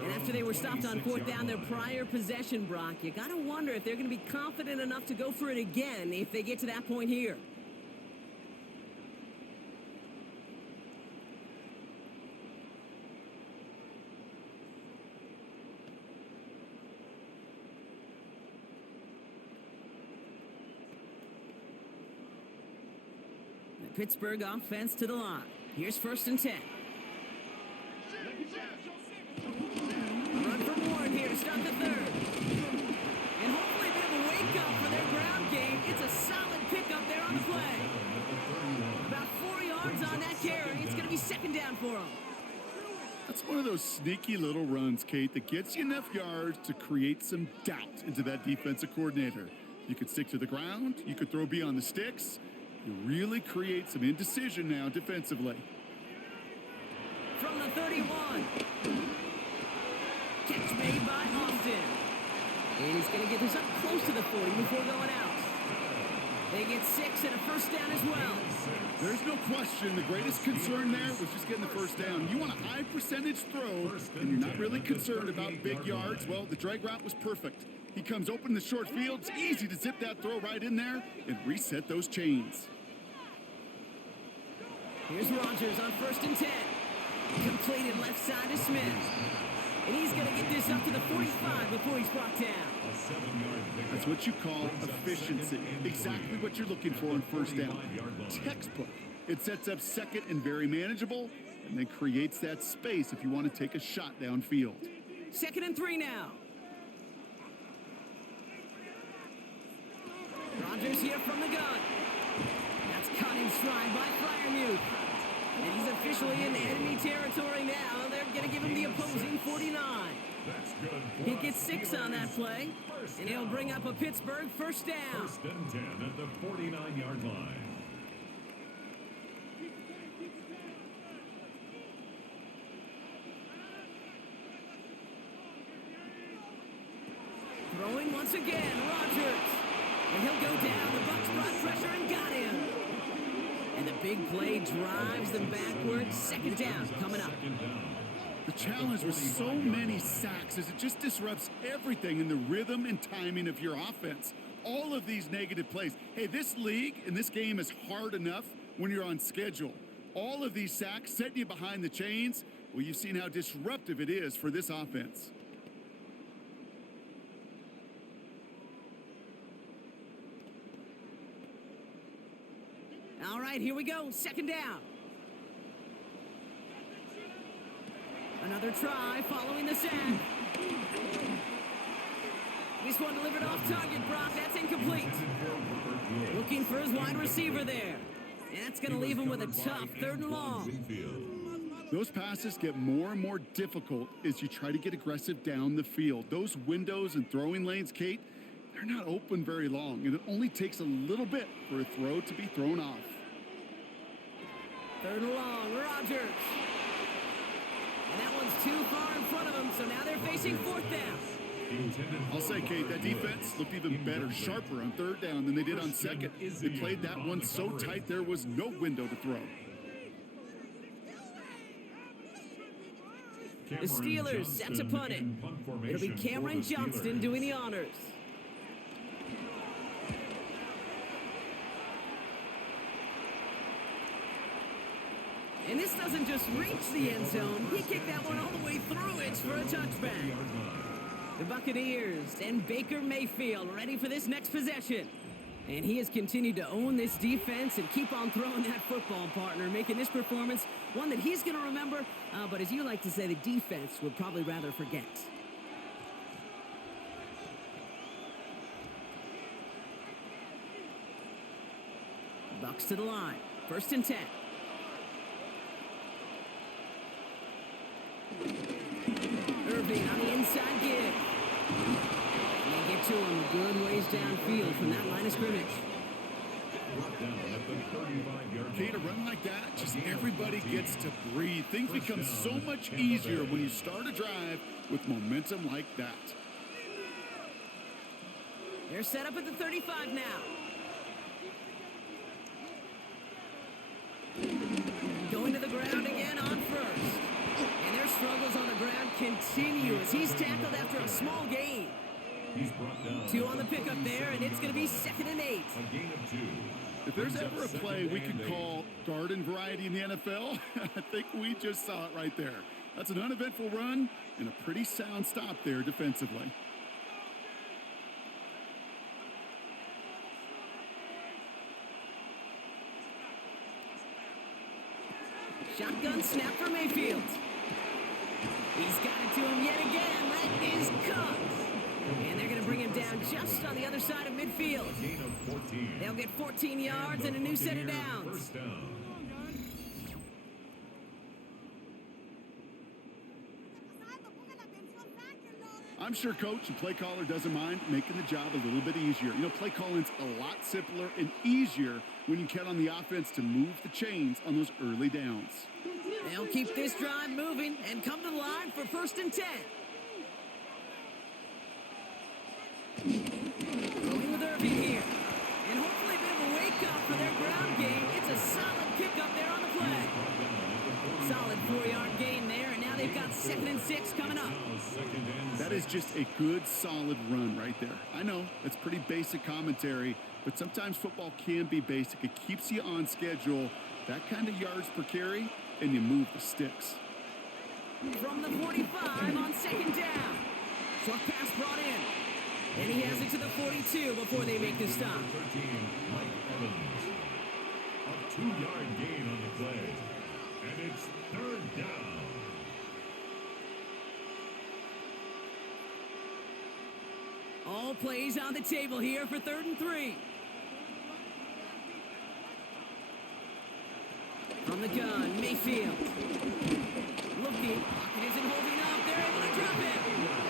And after they were stopped on 4th down their prior possession, Brock, you got to wonder if they're going to be confident enough to go for it again if they get to that point here. Pittsburgh offense to the line. Here's 1st and 10. A run for Warren here to start the 3rd. And hopefully a bit of a wake-up for their ground game. It's a solid pickup there on the play. About 4 yards on that carry. It's going to be 2nd down for them. That's one of those sneaky little runs, Kate, that gets you enough yards to create some doubt into that defensive coordinator. You could stick to the ground. You could throw beyond the sticks. You really create some indecision now defensively. From the 31. Catch made by Austin. And he's going to get this up close to the 40 before going out. They get 6 and a first down as well. There's no question the greatest concern there was just getting the first down. You want a high percentage throw, and you're not really concerned about big yards. Well, the drag route was perfect. He comes open in the short field. It's easy to zip that throw right in there and reset those chains. Here's Rodgers on 1st and 10. Completed left side to Smith. And he's going to get this up to the 45 before he's brought down. That's what you call efficiency. Exactly what you're looking for in first down. Textbook. It sets up 2nd and very manageable, and then creates that space if you want to take a shot downfield. 2nd and 3 now. Rodgers here from the gun. That's caught in stride by Freiermuth. And he's officially in enemy territory now. They're going to give him the opposing 49. That's good. He gets 6 on that play, and he'll bring up a Pittsburgh first down. First and 10 at the 49-yard line. Throwing once again, Rodgers. And he'll go down. The Bucs brought pressure and got him. And the big play drives them backwards. Second down coming up. The challenge with so many sacks is it just disrupts everything in the rhythm and timing of your offense. All of these negative plays. Hey, this league and this game is hard enough when you're on schedule. All of these sacks setting you behind the chains. Well, you've seen how disruptive it is for this offense. All right, here we go. Second down. Another try following the sack. This one delivered off target, Brock. That's incomplete. Looking for his wide receiver there. And that's going to leave him with a tough 3rd and long. Those passes get more and more difficult as you try to get aggressive down the field. Those windows and throwing lanes, Kate, they're not open very long, and it only takes a little bit for a throw to be thrown off. 3rd and long, Rodgers. And that one's too far in front of him, so now they're facing 4th down. I'll say, Kate, that defense looked even better, sharper on 3rd down than they did on 2nd. They played that one so tight there was no window to throw. The Steelers set to punt it. It'll be Cameron Johnston doing the honors. And this doesn't just reach the end zone. He kicked that one all the way through it for a touchback. The Buccaneers and Baker Mayfield ready for this next possession. And he has continued to own this defense and keep on throwing that football, partner, making this performance one that he's going to remember. But as you like to say, the defense would probably rather forget. Bucs to the line. 1st and 10. Irving on the inside give. And they get to him good ways downfield from that line of scrimmage. Kate, a run like that, just everybody gets to breathe. Things become so much easier when you start a drive with momentum like that. They're set up at the 35 now. Going to the ground again on 1st. And their struggles on the ground continue as he's tackled after a small gain. 2 on the pickup there, and it's going to be 2nd and 8. A gain of 2. If there's ever a play we could call garden variety in the NFL, I think we just saw it right there. That's an uneventful run and a pretty sound stop there defensively. Shotgun snap for Mayfield. He's got it to him yet again. That is cut. And they're going to bring him down just on the other side of midfield. They'll get 14 yards and a new set of downs. I'm sure coach and play caller doesn't mind making the job a little bit easier. You know, play calling's a lot simpler and easier when you count on the offense to move the chains on those early downs. They'll keep this drive moving and come to the line for 1st and 10. Going with Irving here. And hopefully a bit of a wake-up for their ground game. It's a solid pickup there on the play. Solid 4-yard gain there, and now they've got 2nd and 6 coming up. That is just a good, solid run right there. I know, that's pretty basic commentary, but sometimes football can be basic. It keeps you on schedule, that kind of yards per carry, and you move the sticks. From the 45 on 2nd down. Short pass brought in. And he has it to the 42 before they make the stop. 13, Mike Evans. A 2-yard gain on the play. And it's 3rd down. All plays on the table here for 3rd and 3. From the gun, Mayfield. Looking, pocket isn't holding up. They're able to drop it.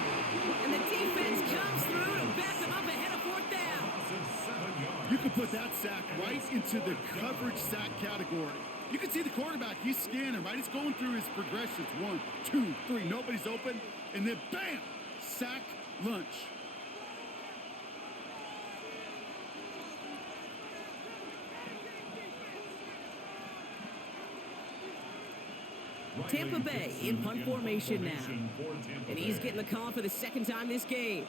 You could put that sack right into the coverage sack category. You can see the quarterback, he's scanning, right? He's going through his progressions. 1, 2, 3, nobody's open. And then bam, sack, lunch. Tampa Bay in punt formation now. And he's getting the call for the second time this game.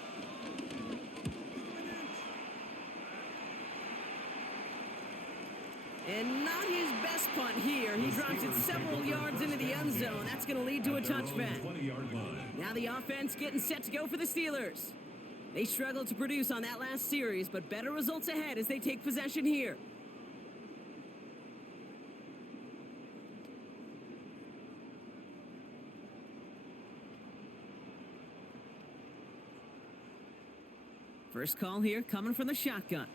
And not his best punt here. He drops it several yards into the end zone. That's going to lead to a touchback. Now the offense getting set to go for the Steelers. They struggled to produce on that last series, but better results ahead as they take possession here. First call here coming from the shotgun.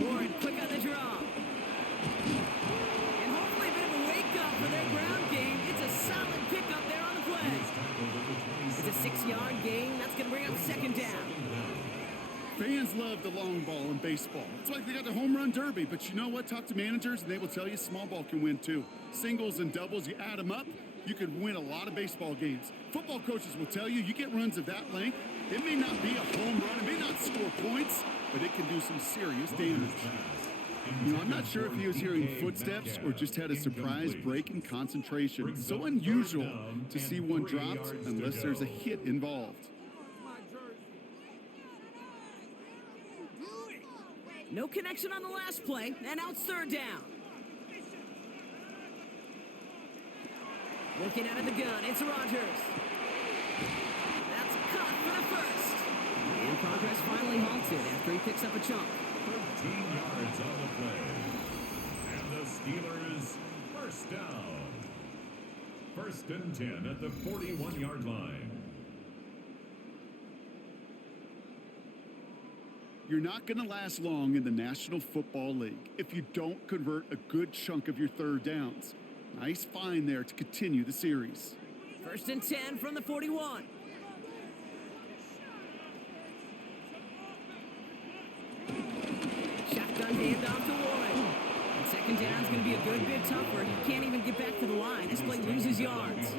Warren quick on the draw. And hopefully a bit of a wake-up for their ground game. It's a solid pickup there on the play. It's a 6-yard gain. That's going to bring up second down. Fans love the long ball in baseball. It's like they got the home run derby. But you know what? Talk to managers, and they will tell you small ball can win too. Singles and doubles, you add them up, you could win a lot of baseball games. Football coaches will tell you, you get runs of that length, it may not be a home run, it may not score points, but it can do some serious damage. You know, I'm not sure if he was hearing footsteps or just had a surprise break in concentration. It's so unusual to see one dropped unless there's a hit involved. No connection on the last play, and now it's third down. Looking out of the gun, it's Rodgers. That's caught for the first. And progress finally halted after he picks up a chunk. 13 yards on the play. And the Steelers first down. 1st and 10 at the 41-yard line. You're not going to last long in the National Football League if you don't convert a good chunk of your third downs. Nice find there to continue the series. 1st and 10 from the 41. Shotgun handoff to Warren. And second down's going to be a good bit tougher. He can't even get back to the line. This play loses yards.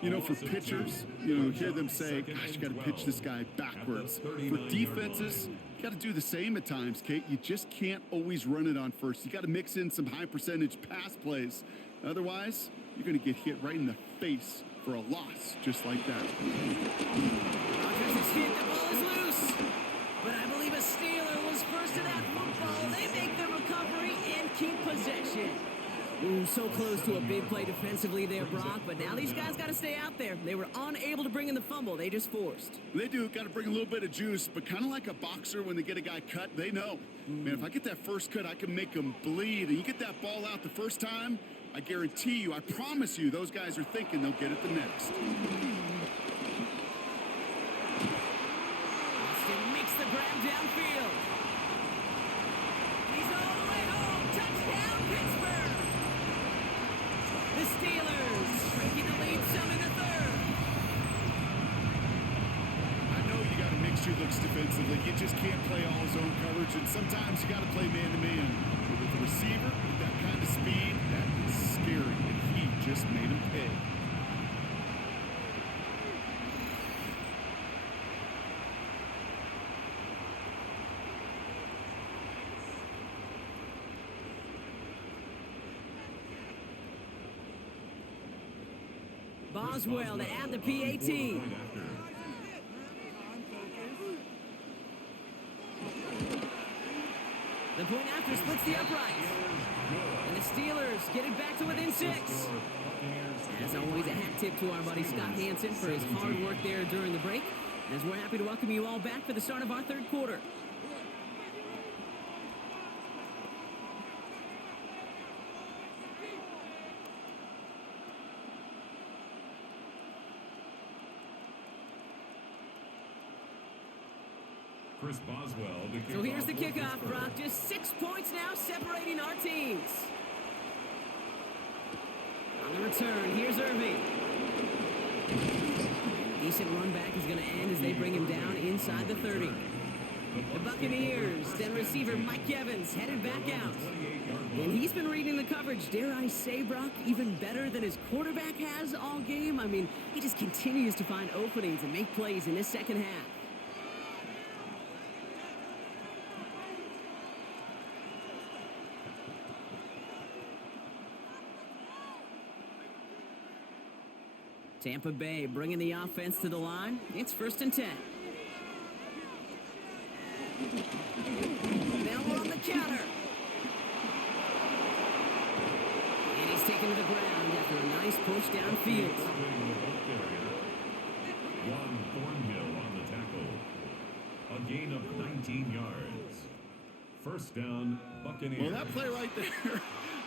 You know, for pitchers, you hear them say, gosh, you got to pitch this guy backwards. For defenses, you got to do the same at times, Kate. You just can't always run it on first. You got to mix in some high percentage pass plays. Otherwise, you're going to get hit right in the face for a loss just like that. Rodgers is hit. The ball is loose. But I believe a Steeler was first to that football. They make the recovery and keep possession. Ooh, so close to a big play defensively there, Brock. But now these guys got to stay out there. They were unable to bring in the fumble. They just forced. They do. Got to bring a little bit of juice. But kind of like a boxer when they get a guy cut, they know. Man, if I get that first cut, I can make them bleed. And you get that ball out the first time, I guarantee you, I promise you, those guys are thinking they'll get it the next. Austin makes the grab downfield. He's all the way home. Touchdown, Pittsburgh. The Steelers taking the lead some in the third. I know you got to mix your looks defensively. You just can't play all zone coverage, and sometimes you got to play man-to-man. But with the receiver, with that kind of speed, that is scary, and he just made him pay. Boswell to add the PAT. The point after splits the upright. And the Steelers get it back to within 6. As always, a hat tip to our buddy Scott Hansen for his hard work there during the break. As we're happy to welcome you all back for the start of our third quarter. Chris Boswell. So here's the kickoff, Brock. Just 6 points now separating our teams. On the return, here's Irving. Decent run back is going to end as they bring him down inside the 30. The Buccaneers, then receiver Mike Evans headed back out. And he's been reading the coverage, dare I say, Brock, even better than his quarterback has all game. I mean, he just continues to find openings and make plays in this second half. Tampa Bay bringing the offense to the line. It's 1st and 10. Now we're on the counter. And he's taken to the ground after a nice push downfield. Juan Thornhill on the tackle. A gain of 19 yards. First down, Buccaneers. Well, that play right there,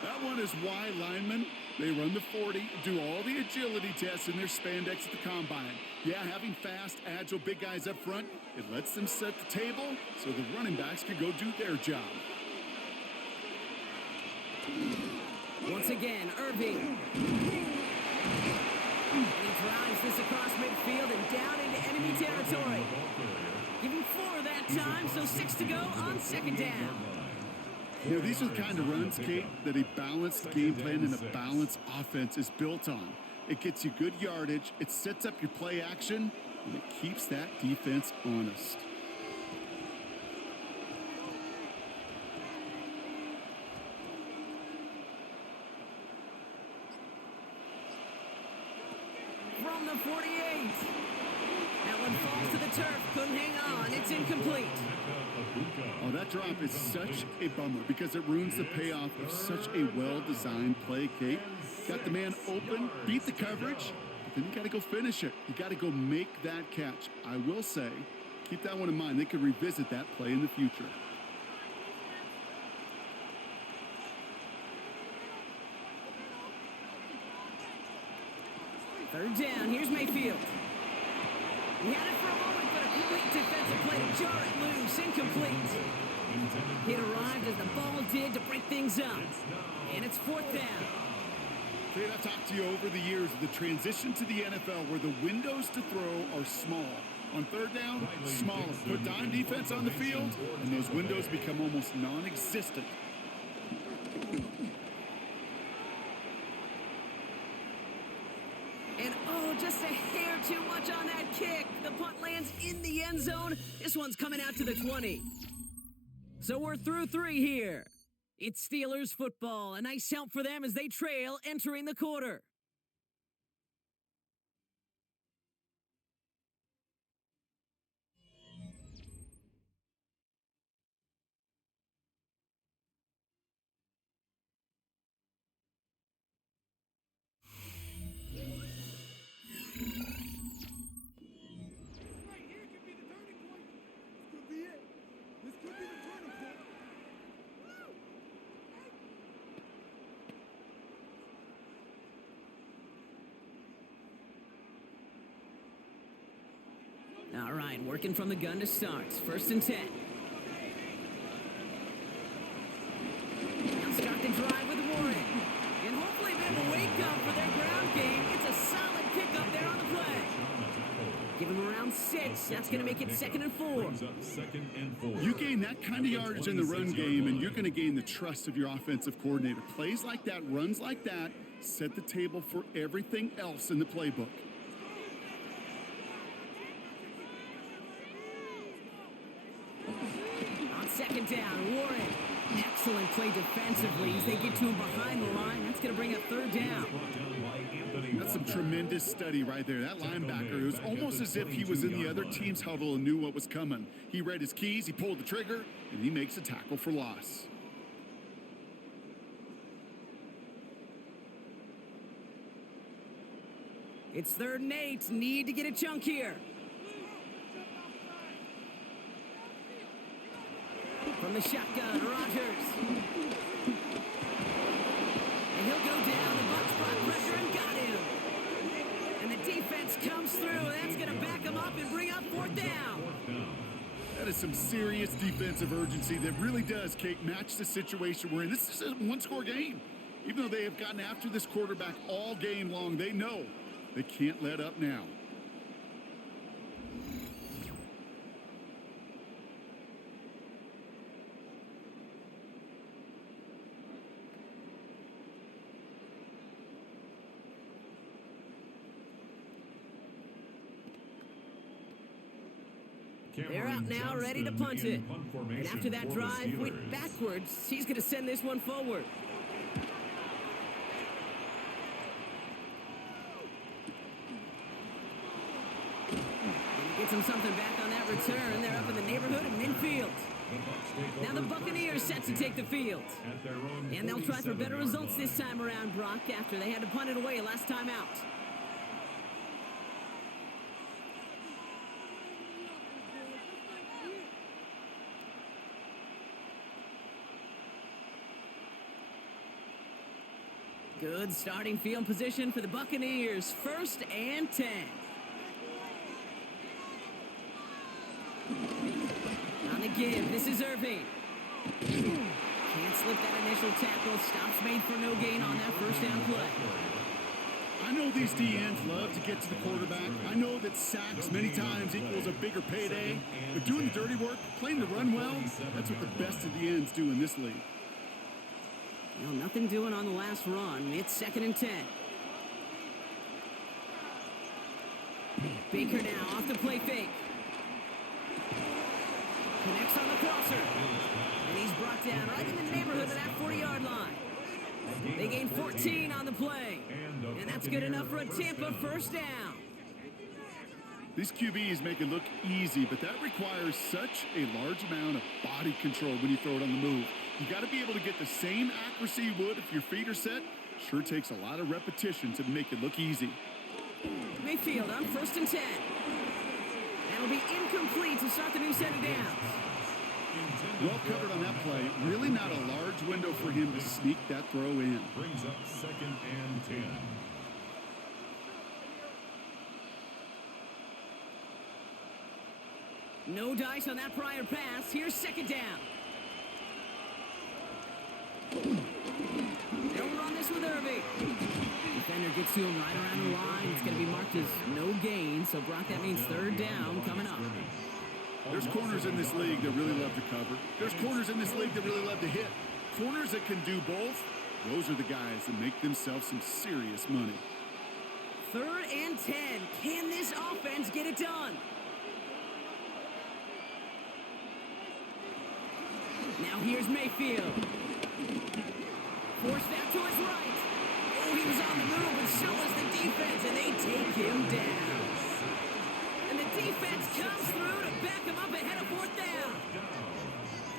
that one is why linemen, they run the 40, do all the agility tests in their spandex at the combine. Yeah, having fast, agile, big guys up front, it lets them set the table so the running backs can go do their job. Once again, Irving. And he drives this across midfield and down into enemy territory. Give him 4 that time, so 6 to go on 2nd down. You know, these are the kind of runs, Kate, that a balanced game plan and a balanced offense is built on. It gets you good yardage, it sets up your play action, and it keeps that defense honest. From the 48. That one falls to the turf. Couldn't hang on. It's incomplete. Oh, that drop is such a bummer because it ruins the payoff of such a well-designed play, Kate. Got the man open, beat the coverage, but then you got to go finish it. You got to go make that catch. I will say, keep that one in mind. They could revisit that play in the future. Third down. Here's Mayfield. He had it for a moment, but a complete defensive play to jar it loose. Incomplete. It arrived as the ball did to break things up. And it's 4th down. Kate, I've talked to you over the years of the transition to the NFL where the windows to throw are small. On 3rd down, smaller. Put dime defense on the field, and those windows become almost non-existent. And oh, just a hair too much on that kick. The punt lands in the end zone. This one's coming out to the 20. So we're through 3 here. It's Steelers football. A nice help for them as they trail entering the quarter. All right, working from the gun to start. 1st and 10. Now start the drive with Warren. And hopefully a bit of a wake-up for their ground game. It's a solid pickup there on the play. Give him around 6. That's going to make it 2nd and 4. You gain that kind of yardage in the run game, and you're going to gain the trust of your offensive coordinator. Plays like that, runs like that, set the table for everything else in the playbook. On 2nd down, Warren. Excellent play defensively as they get to him behind the line. That's going to bring up 3rd down. That's some tremendous study right there. That linebacker, it was almost as if he was in the other team's huddle and knew what was coming. He read his keys, he pulled the trigger, and he makes a tackle for loss. It's 3rd and 8. Need to get a chunk here. From the shotgun, Rodgers. And he'll go down. The Bucs brought pressure and got him. And the defense comes through. That's going to back him up and bring up 4th down. That is some serious defensive urgency that really does, Kate, match the situation we're in. This is a one-score game. Even though they have gotten after this quarterback all game long, they know they can't let up now. They're out now, ready to punt it. And after that drive went backwards, he's going to send this one forward. Gets him something back on that return. They're up in the neighborhood of midfield. Now the Buccaneers set to take the field. And they'll try for better results this time around, Brock, after they had to punt it away last time out. Good starting field position for the Buccaneers. 1st and 10. On the give, this is Irving. Can't slip that initial tackle. Stops made for no gain on that first down play. I know these DNs love to get to the quarterback. I know that sacks many times equals a bigger payday. But doing the dirty work, playing the run well, that's what the best of the ends do in this league. Well, nothing doing on the last run. It's 2nd and 10. Baker now off the play fake. Connects on the crosser. And he's brought down right in the neighborhood of that 40-yard line. They gain 14 on the play. And that's good enough for a Tampa first down. These QBs make it look easy, but that requires such a large amount of body control when you throw it on the move. You got to be able to get the same accuracy you would if your feet are set. Sure takes a lot of repetition to make it look easy. Mayfield on 1st and 10. That'll be incomplete to start the new set of downs. Well covered on that play. Really not a large window for him to sneak that throw in. Brings up 2nd and 10. No dice on that prior pass. Here's 2nd down. They'll run this with Irving. Defender gets to him right around the line. It's going to be marked as no gain. So, Brock, that means 3rd down coming up. There's corners in this league that really love to cover. There's corners in this league that really love to hit. Corners that can do both, those are the guys that make themselves some serious money. 3rd and 10. Can this offense get it done? Now here's Mayfield. Forced out to his right. Oh, he was on the move, and so was the defense, and they take him down. And the defense comes through to back him up ahead of 4th down.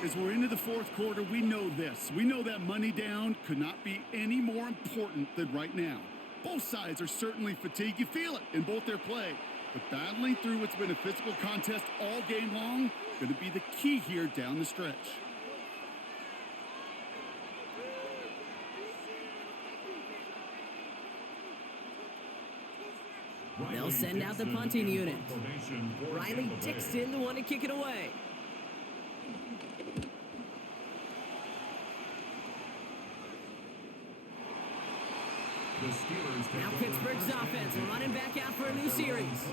As we're into the 4th quarter, we know this. We know that money down could not be any more important than right now. Both sides are certainly fatigued. You feel it in both their play. But battling through what's been a physical contest all game long, going to be the key here down the stretch. They'll send out the punting unit. Riley Dixon, the one to kick it away. Now Pittsburgh's offense running back out for a new series.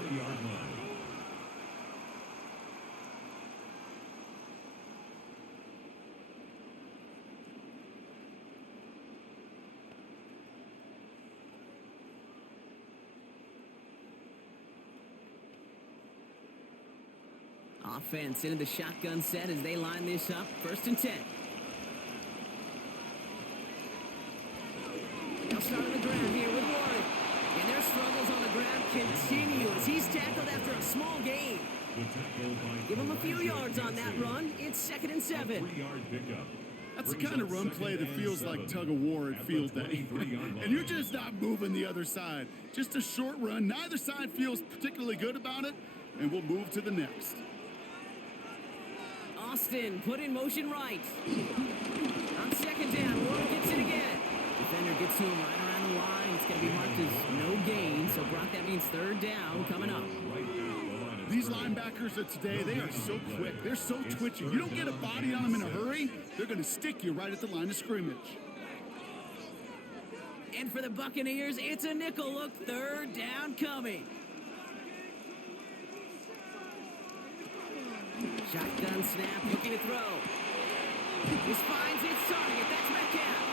Offense into the shotgun set as they line this up. 1st and 10. They'll start on the ground here with Warren. And their struggles on the ground continue as he's tackled after a small gain. Give him a few yards on that run. It's 2nd and 7. That's the kind of run play that feels like tug-of-war at field day. And you're just not moving the other side. Just a short run. Neither side feels particularly good about it. And we'll move to the next. Austin put in motion right. On 2nd down, Warren gets it again. Defender gets to him right around the line. It's going to be marked as no gain. So, Brock, that means 3rd down coming up. These linebackers of today, they are so quick. They're so twitchy. You don't get a body on them in a hurry, they're going to stick you right at the line of scrimmage. And for the Buccaneers, it's a nickel look. 3rd down coming. Shotgun snap, looking to throw. This finds its target. That's Metcalf.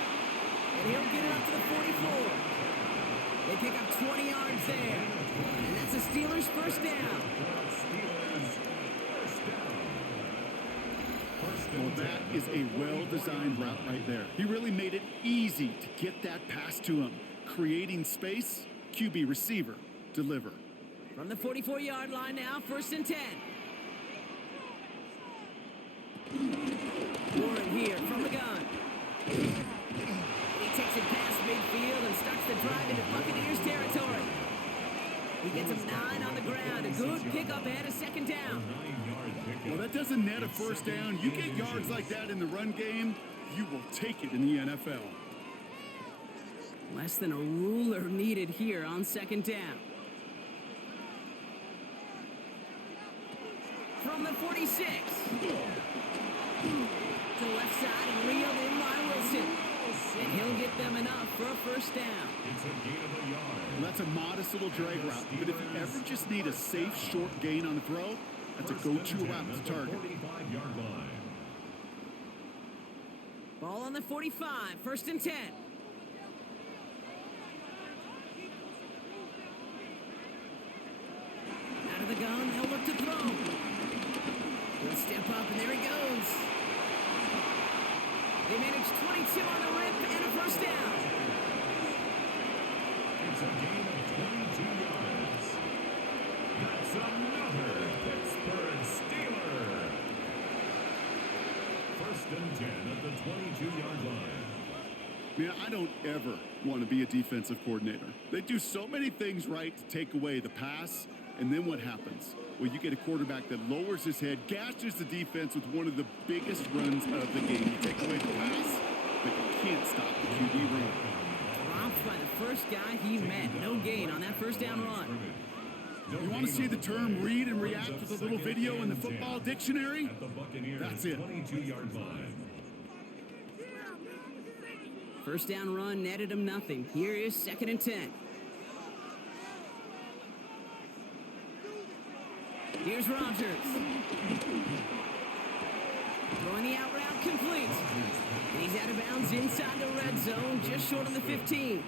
And he'll get it up to the 44. They pick up 20 yards there. And that's the Steelers' 1st down. Well, that is a well-designed route right there. He really made it easy to get that pass to him. Creating space, QB receiver, deliver. From the 44-yard line now, 1st and 10. Warren here from the gun. He takes it past midfield and starts the drive into Buccaneers territory. He gets him 9 on the ground. A good pickup ahead of 2nd down. Well, that doesn't net a 1st down. You get yards like that in the run game, you will take it in the NFL. Less than a ruler needed here on 2nd down. From the 46. To the left side and reeled in by Wilson. And he'll get them enough for a 1st down. It's a gain of a yard. Well, that's a modest little drag route, but if you ever just need a safe, short gain on the throw, that's a go-to route to target. 45-yard line. Ball on the 45, 1st and 10. Out of the gun, they'll look to throw. He'll step up, and there he goes. They manage 22 on the rip and a 1st down. It's a gain of 22 yards. That's another Pittsburgh Steeler. 1st and 10 at the 22-yard line. Man, I don't ever want to be a defensive coordinator. They do so many things right to take away the pass, and then what happens? Well, you get a quarterback that lowers his head, gashes the defense with one of the biggest runs of the game. You take away the pass, but you can't stop the QB run. Dropped by the first guy he met. No gain on that 1st down run. You want to see the term read and react with a little video in the football dictionary? That's it. 22-yard line. 1st down run netted him nothing. Here is 2nd and 10. Here's Rodgers. Throwing the out route complete. And he's out of bounds inside the red zone, just short of the 15.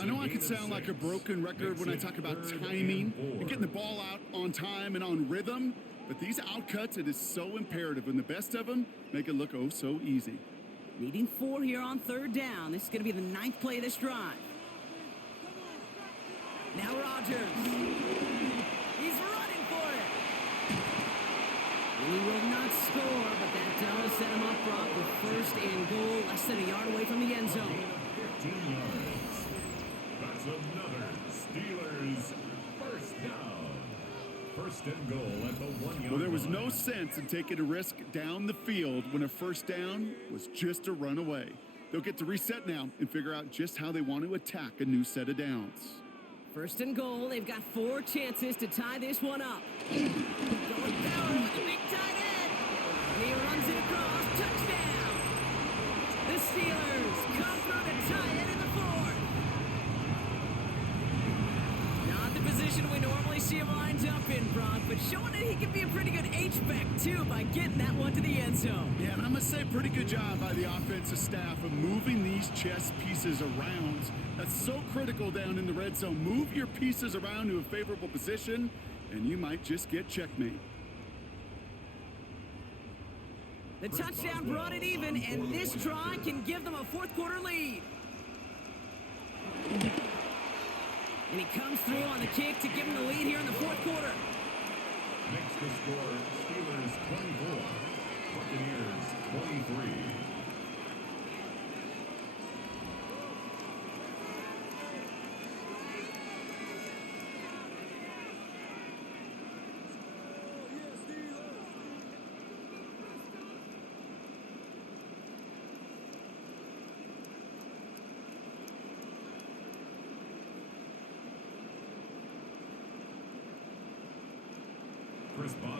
I know I can sound like a broken record when I talk about timing and getting the ball out on time and on rhythm, but these outcuts, it is so imperative, and the best of them make it look oh so easy. Needing 4 here on 3rd down. This is going to be the 9th play of this drive. Now Rodgers. He's running for it. He will not score, but that does set him up, Brock, with 1st and goal, less than a yard away from the end zone. 15 yards. That's another Steelers 1st down. 1st and goal at the 1-yard line. Well, there was no sense in taking a risk down the field when a 1st down was just a run away. They'll get to reset now and figure out just how they want to attack a new set of downs. 1st and goal. They've got 4 chances to tie this one up. Going down with the big tight end. And he runs it across. Touchdown. The Steelers come through to tie it in the 4th. Not the position we normally see him lined up in, Brock, but showing that he can be a pretty good H-back, too, by getting that one to the end zone. Yeah, and I must say, pretty good job by the offensive staff of moving these chess pieces around. That's so critical down in the red zone. Move your pieces around to a favorable position, and you might just get checkmate. The touchdown brought it even, and this try can give them a 4th quarter lead. And he comes through on the kick to give them the lead here in the 4th quarter. Makes the score Steelers 24, Buccaneers 23.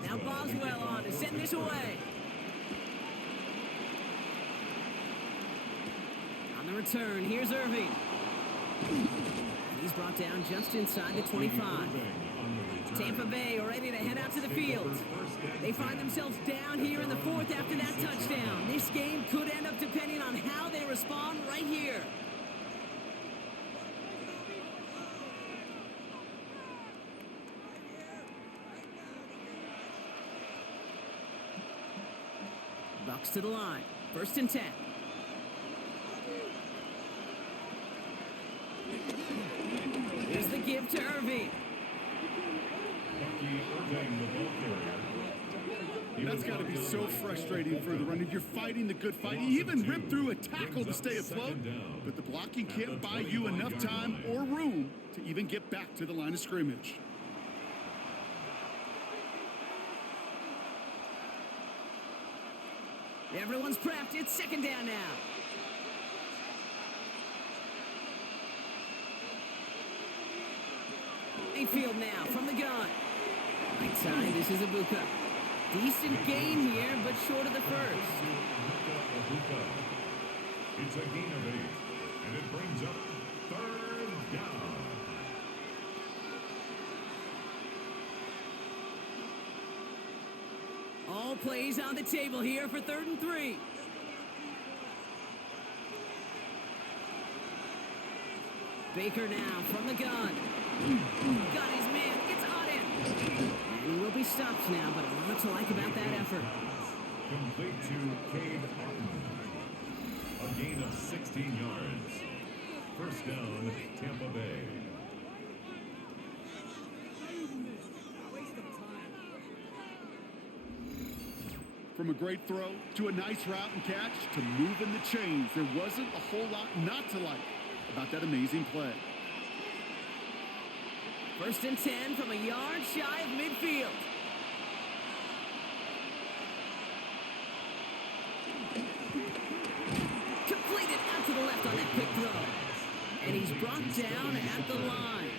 Now Boswell on to send this away. On the return, here's Irving. And he's brought down just inside the 25. Tampa Bay are ready to head out to the field. They find themselves down here in the 4th after that touchdown. This game could end up depending on how they respond right here. walks to the line. 1st and 10. Here's the give to Irving. Bucky Irving, the ball carrier. That's got to be so frustrating for the runner. You're fighting the good fight. You even rip through a tackle to stay afloat, but the blocking can't buy you enough time or room to even get back to the line of scrimmage. Everyone's prepped. It's 2nd down now. Mayfield now from the gun. Right side, this is Ibuka. Decent game here, but short of the first. It's a gain of 8, and it brings up 3rd down. All plays on the table here for 3rd and 3. Baker now from the gun. Got his man, gets on it. And he will be stopped now, but a lot to like about that effort. Complete to Cade Otton. A gain of 16 yards. 1st down, Tampa Bay. From a great throw to a nice route and catch to moving the chains, there wasn't a whole lot not to like about that amazing play. 1st and 10 from a yard shy of midfield. Completed out to the left on that quick throw. And he's brought down at the line.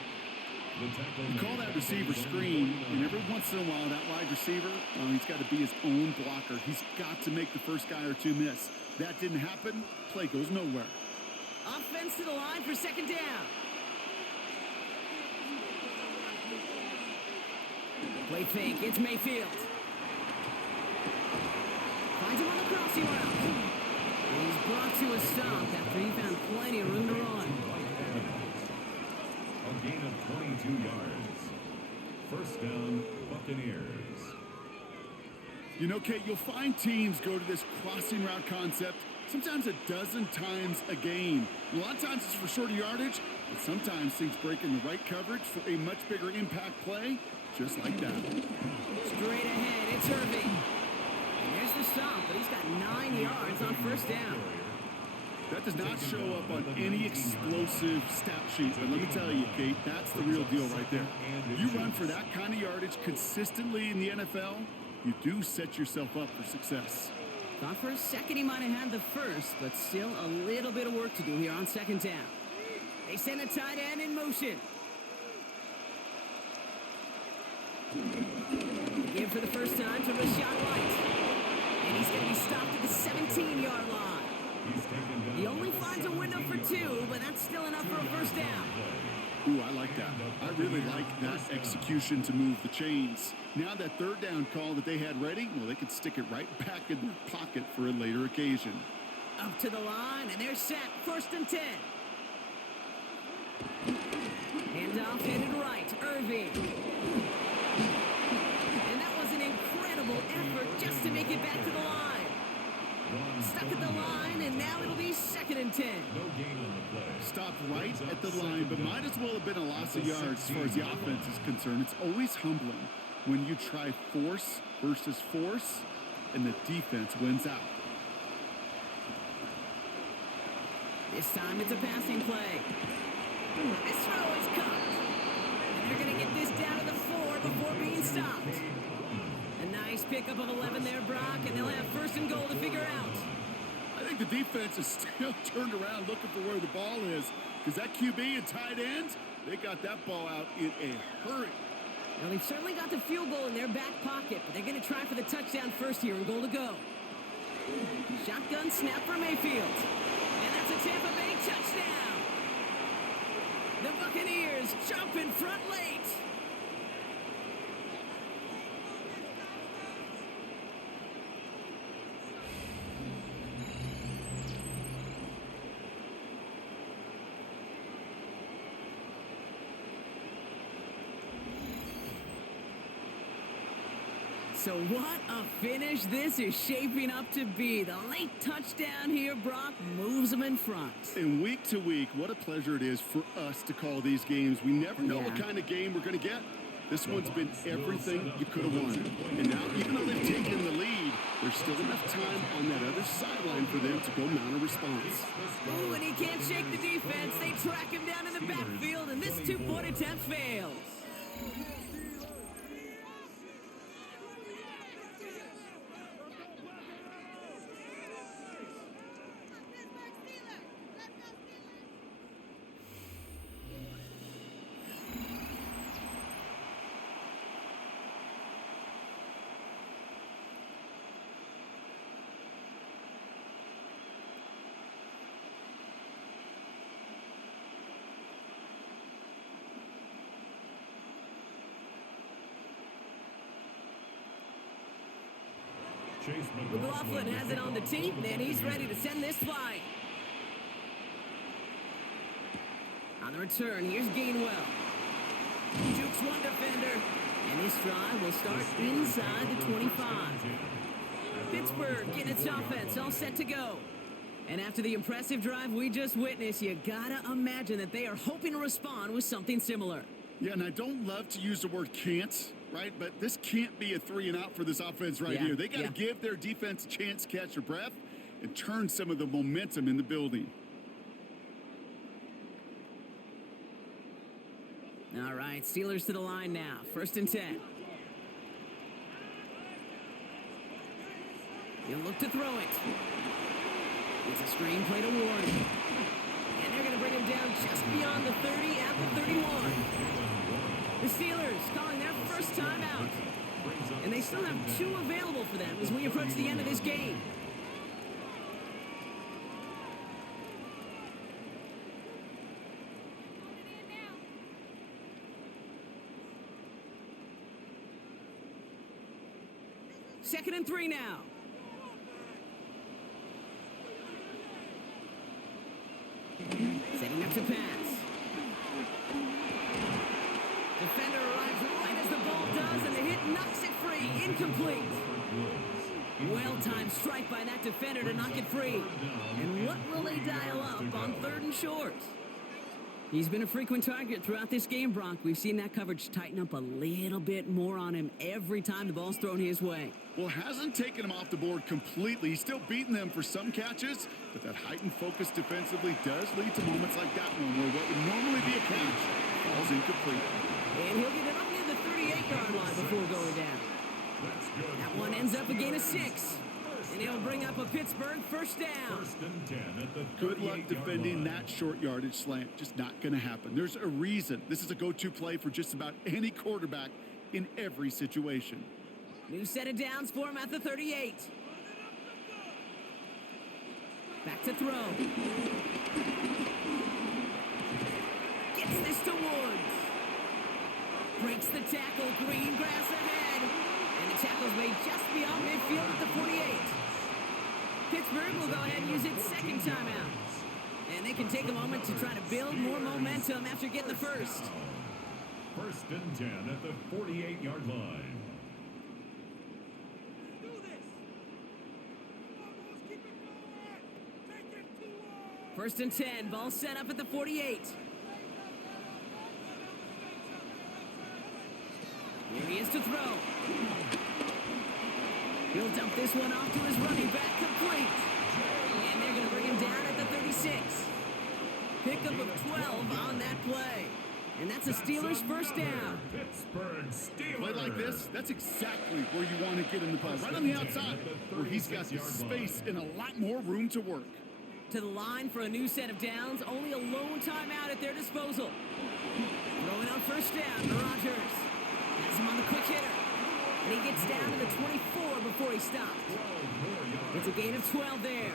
You call that receiver screen, and every once in a while, that wide receiver, he's got to be his own blocker. He's got to make the first guy or two miss. That didn't happen. Play goes nowhere. Offense to the line for 2nd down. Play fake. It's Mayfield. Finds him on the crossing route. And he's brought to a stop after he found plenty of room to run. A gain of 22 yards. 1st down, Buccaneers. You know, Kate, you'll find teams go to this crossing route concept sometimes a dozen times a game. A lot of times it's for shorter yardage, but sometimes things break in the right coverage for a much bigger impact play, just like that. Straight ahead, it's Irving. And there's the stop, but he's got 9 yards on 1st down. That does not show up on any explosive stat sheet, but let me tell you, Kate, that's the real deal right there. You run for that kind of yardage consistently in the NFL, you do set yourself up for success. Thought for a second he might have had the first, but still a little bit of work to do here on 2nd down. They send a tight end in motion. Give for the first time to Rashad White. And he's going to be stopped at the 17-yard line. He only finds a window for 2, but that's still enough for a 1st down. Ooh, I like that. I really like that execution to move the chains. Now that 3rd down call that they had ready, well, they could stick it right back in their pocket for a later occasion. Up to the line, and they're set. 1st and 10. Handoff headed right. Irving. And that was an incredible effort just to make it back to the line. Stuck at the line, and now it'll be 2nd and 10. No gain on the play. Stopped right at the line, but might as well have been a loss of yards as far as the offense is concerned. It's always humbling when you try force versus force, and the defense wins out. This time it's a passing play. This throw is caught. And they're going to get this down to the 4 before being stopped. A nice pickup of 11 there, Brock, and they'll have 1st and goal to figure out. I think the defense is still turned around looking for where the ball is, because that QB and tight end, they got that ball out in a hurry. Well, they've certainly got the field goal in their back pocket, but they're going to try for the touchdown first here and goal to go. Shotgun snap for Mayfield. And that's a Tampa Bay touchdown. The Buccaneers jump in front late. So what a finish this is shaping up to be. The late touchdown here, Brock, moves them in front. And week to week, what a pleasure it is for us to call these games. We never know what kind of game we're going to get. This one's been everything you could have wanted. And now, even though they've taken the lead, there's still enough time on that other sideline for them to go mount a response. Ooh, and he can't shake the defense. They track him down in the backfield, and this two-point attempt fails. McLaughlin has it on the tee, and he's ready to send this flying. On the return, here's Gainwell. Jukes one defender, and this drive will start inside the 25. Pittsburgh getting its offense all set to go. And after the impressive drive we just witnessed, you gotta imagine that they are hoping to respond with something similar. Yeah, and I don't love to use the word can't, right? But this can't be a 3 and out for this offense right here. They got to give their defense a chance to catch their breath and turn some of the momentum in the building. All right, Steelers to the line now. 1st and 10. He'll look to throw it. It's a screen play to Warren. And they're going to bring him down just beyond the 30 at the 31. The Steelers calling their first time out. And they still have 2 available for them as we approach the end of this game. Second and 3 now. Setting up to pass. Defender arrives right as the ball does, and the hit knocks it free. Incomplete. Well-timed strike by that defender to knock it free. And what will they dial up on 3rd and short? He's been a frequent target throughout this game, Brock. We've seen that coverage tighten up a little bit more on him every time the ball's thrown his way. Well, hasn't taken him off the board completely. He's still beating them for some catches, but that heightened focus defensively does lead to moments like that one where what would normally be a catch falls incomplete. And he'll get it up near the 38-yard line before going down. That one ends up a gain of 6. And he'll bring up a Pittsburgh first down. Good luck defending that short yardage slant. Just not going to happen. There's a reason. This is a go-to play for just about any quarterback in every situation. New set of downs for him at the 38. Back to throw. Gets this to Woods. Breaks the tackle. Green grass ahead. And the tackle's made just beyond midfield at the 48. Pittsburgh will go ahead and use its second timeout. And they can take a moment to try to build more momentum after getting the first. 1st and 10 at the 48-yard line. 1st and 10, ball set up at the 48. Here he is to throw. He'll dump this one off to his running back, complete. And they're going to bring him down at the 36. Pickup of 12 on that play. And that's a Steelers first down. Pittsburgh Steelers. Play like this, that's exactly where you want to get in the play. Right on the outside, where he's got the space and a lot more room to work. To the line for a new set of downs. Only a lone timeout at their disposal. Throwing on first down, Rodgers has him on the quick hitter. And he gets down to the 24 before he stopped. It's a gain of 12 there.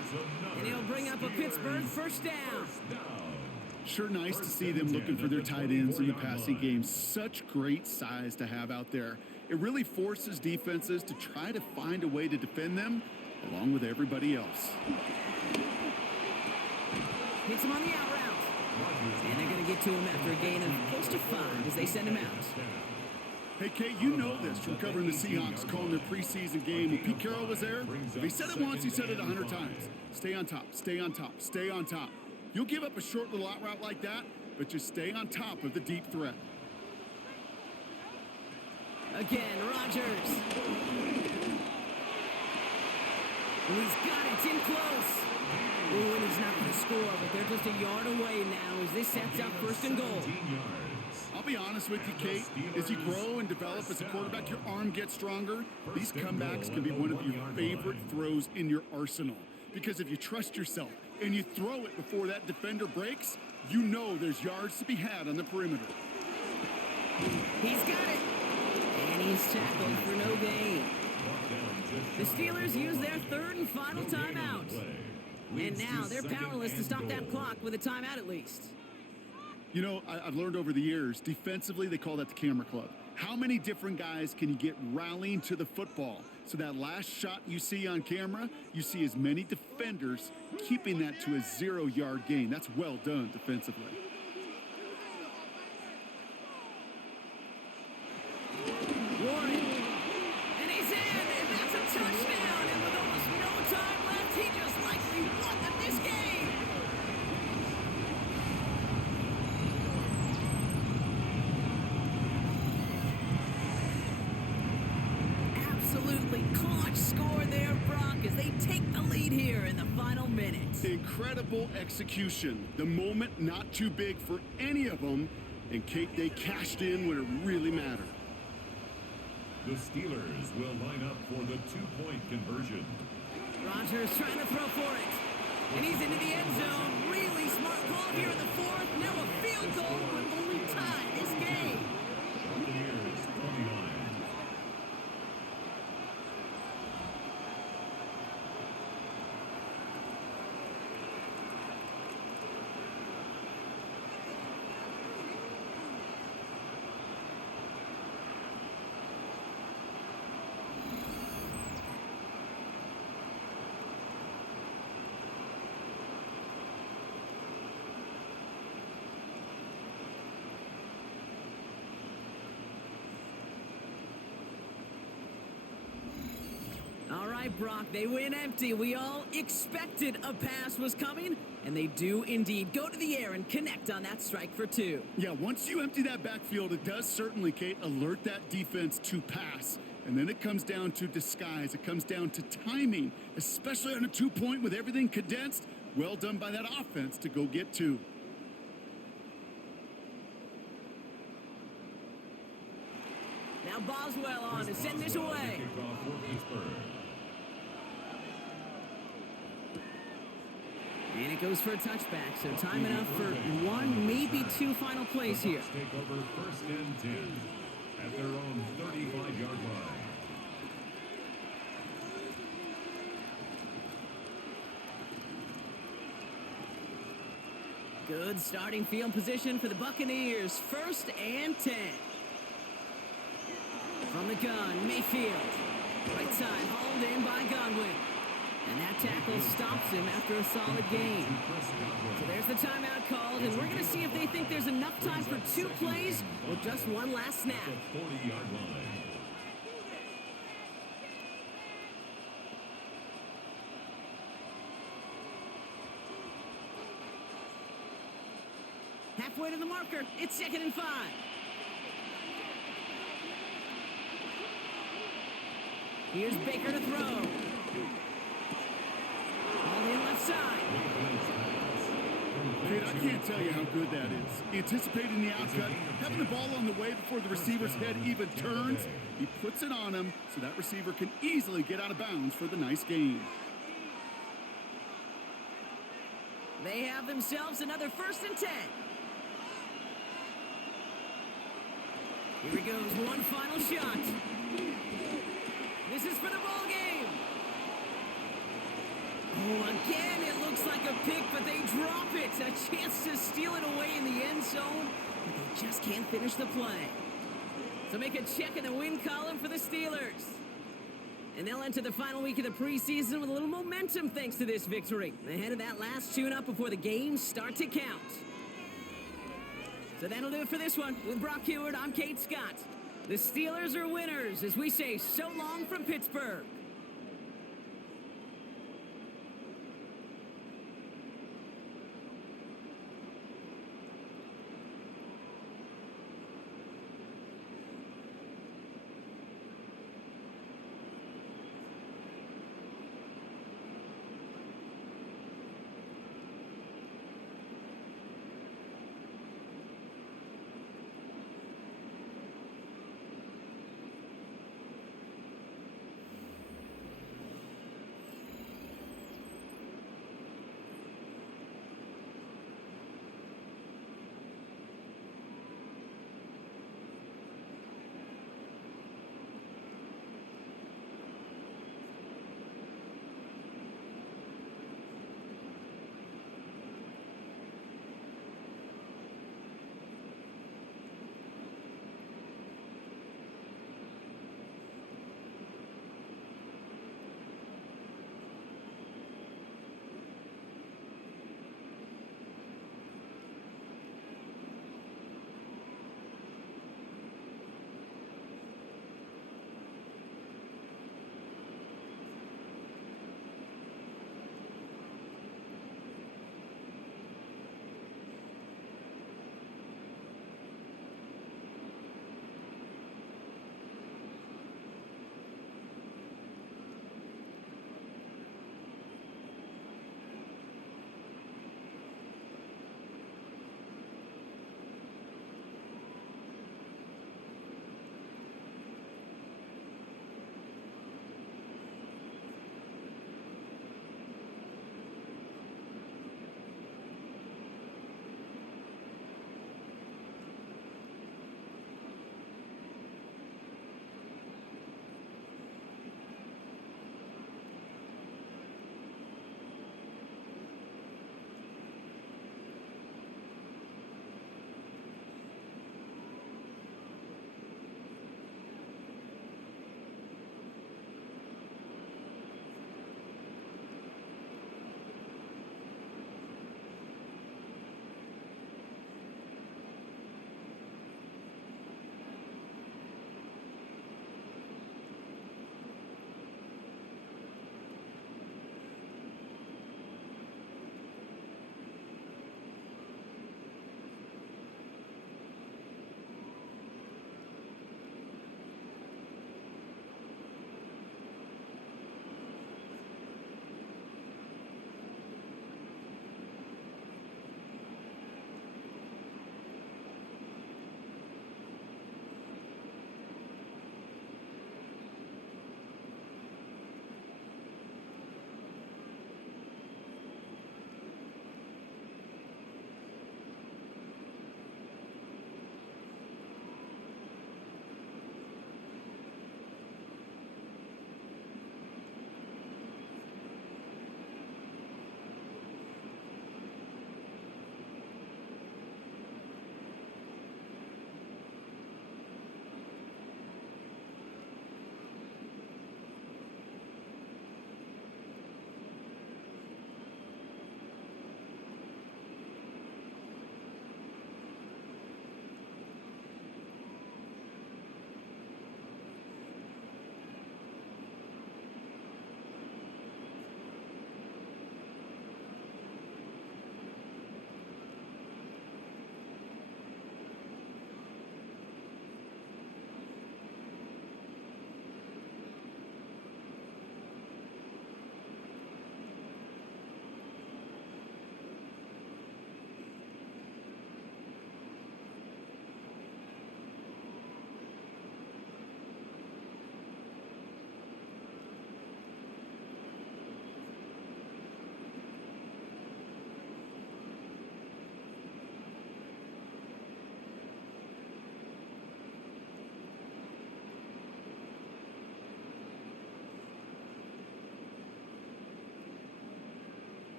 And he'll bring up a Pittsburgh first down. Sure nice to see them looking for their tight ends in the passing game. Such great size to have out there. It really forces defenses to try to find a way to defend them along with everybody else. Hits him on the out route. And they're going to get to him after a gain of close to 5 as they send him out. Hey, Kate, you know this from covering the Seahawks, calling their preseason game. When Pete Carroll was there, if he said it once, he said it 100 times. Stay on top, stay on top, stay on top. You'll give up a short little out route like that, but just stay on top of the deep threat. Again, Rodgers. And he's got it. It's in close. Ooh, and he's not going to score, but they're just a yard away now as this sets up first and goal. I'll be honest with you, Kate. As you grow and develop as a quarterback, your arm gets stronger. These comebacks can be one of your favorite throws in your arsenal. Because if you trust yourself and you throw it before that defender breaks, you know there's yards to be had on the perimeter. He's got it. And he's tackled for no gain. The Steelers use their third and final timeout. And now they're powerless to stop that clock with a timeout at least. You know, I've learned over the years, defensively, they call that the camera club. How many different guys can you get rallying to the football? So that last shot you see on camera, you see as many defenders keeping that to a 0-yard gain. That's well done defensively. Warren. And he's in, and that's a touchdown. And with almost no time left, he just likely won them this game. Absolutely clutch score there, Brock, as they take the lead here in the final minute. Incredible execution. The moment not too big for any of them. And Kate, they cashed in when it really mattered. The Steelers will line up for the two-point conversion. Rodgers trying to throw for it. And he's into the end zone. Really smart call here in the fourth. Now a field goal would only tie this game. Buccaneers 29. All right, Brock, they win empty. We all expected a pass was coming, and they do indeed go to the air and connect on that strike for two. Yeah, once you empty that backfield, it does certainly, Kate, alert that defense to pass. And then it comes down to disguise. It comes down to timing, especially on a two-point with everything condensed. Well done by that offense to go get two. Now Boswell on to send this away. Kickoff for Pittsburgh. And it goes for a touchback, so time enough for one, maybe two final plays here. Take over first and 10 at their own 35-yard line. Good starting field position for the Buccaneers. First and 10. From the gun, Mayfield. Right side, hauled in by Godwin. And that tackle stops him after a solid gain. So there's the timeout called, and we're going to see if they think there's enough time for two plays or just one last snap. The 40-yard line. Halfway to the marker, it's 2nd and 5. Here's Baker to throw. All in left side. Kate, I can't tell you how good that is. Anticipating the outcut, having the ball on the way before the receiver's head even turns. He puts it on him so that receiver can easily get out of bounds for the nice gain. They have themselves another 1st and 10. Here he goes, one final shot. This is for the ball game. Oh, again, it looks like a pick, but they drop it. A chance to steal it away in the end zone, but they just can't finish the play. So make a check in the win column for the Steelers. And they'll enter the final week of the preseason with a little momentum thanks to this victory. Ahead of that last tune-up before the games start to count. So that'll do it for this one. With Brock Heward, I'm Kate Scott. The Steelers are winners as we say so long from Pittsburgh.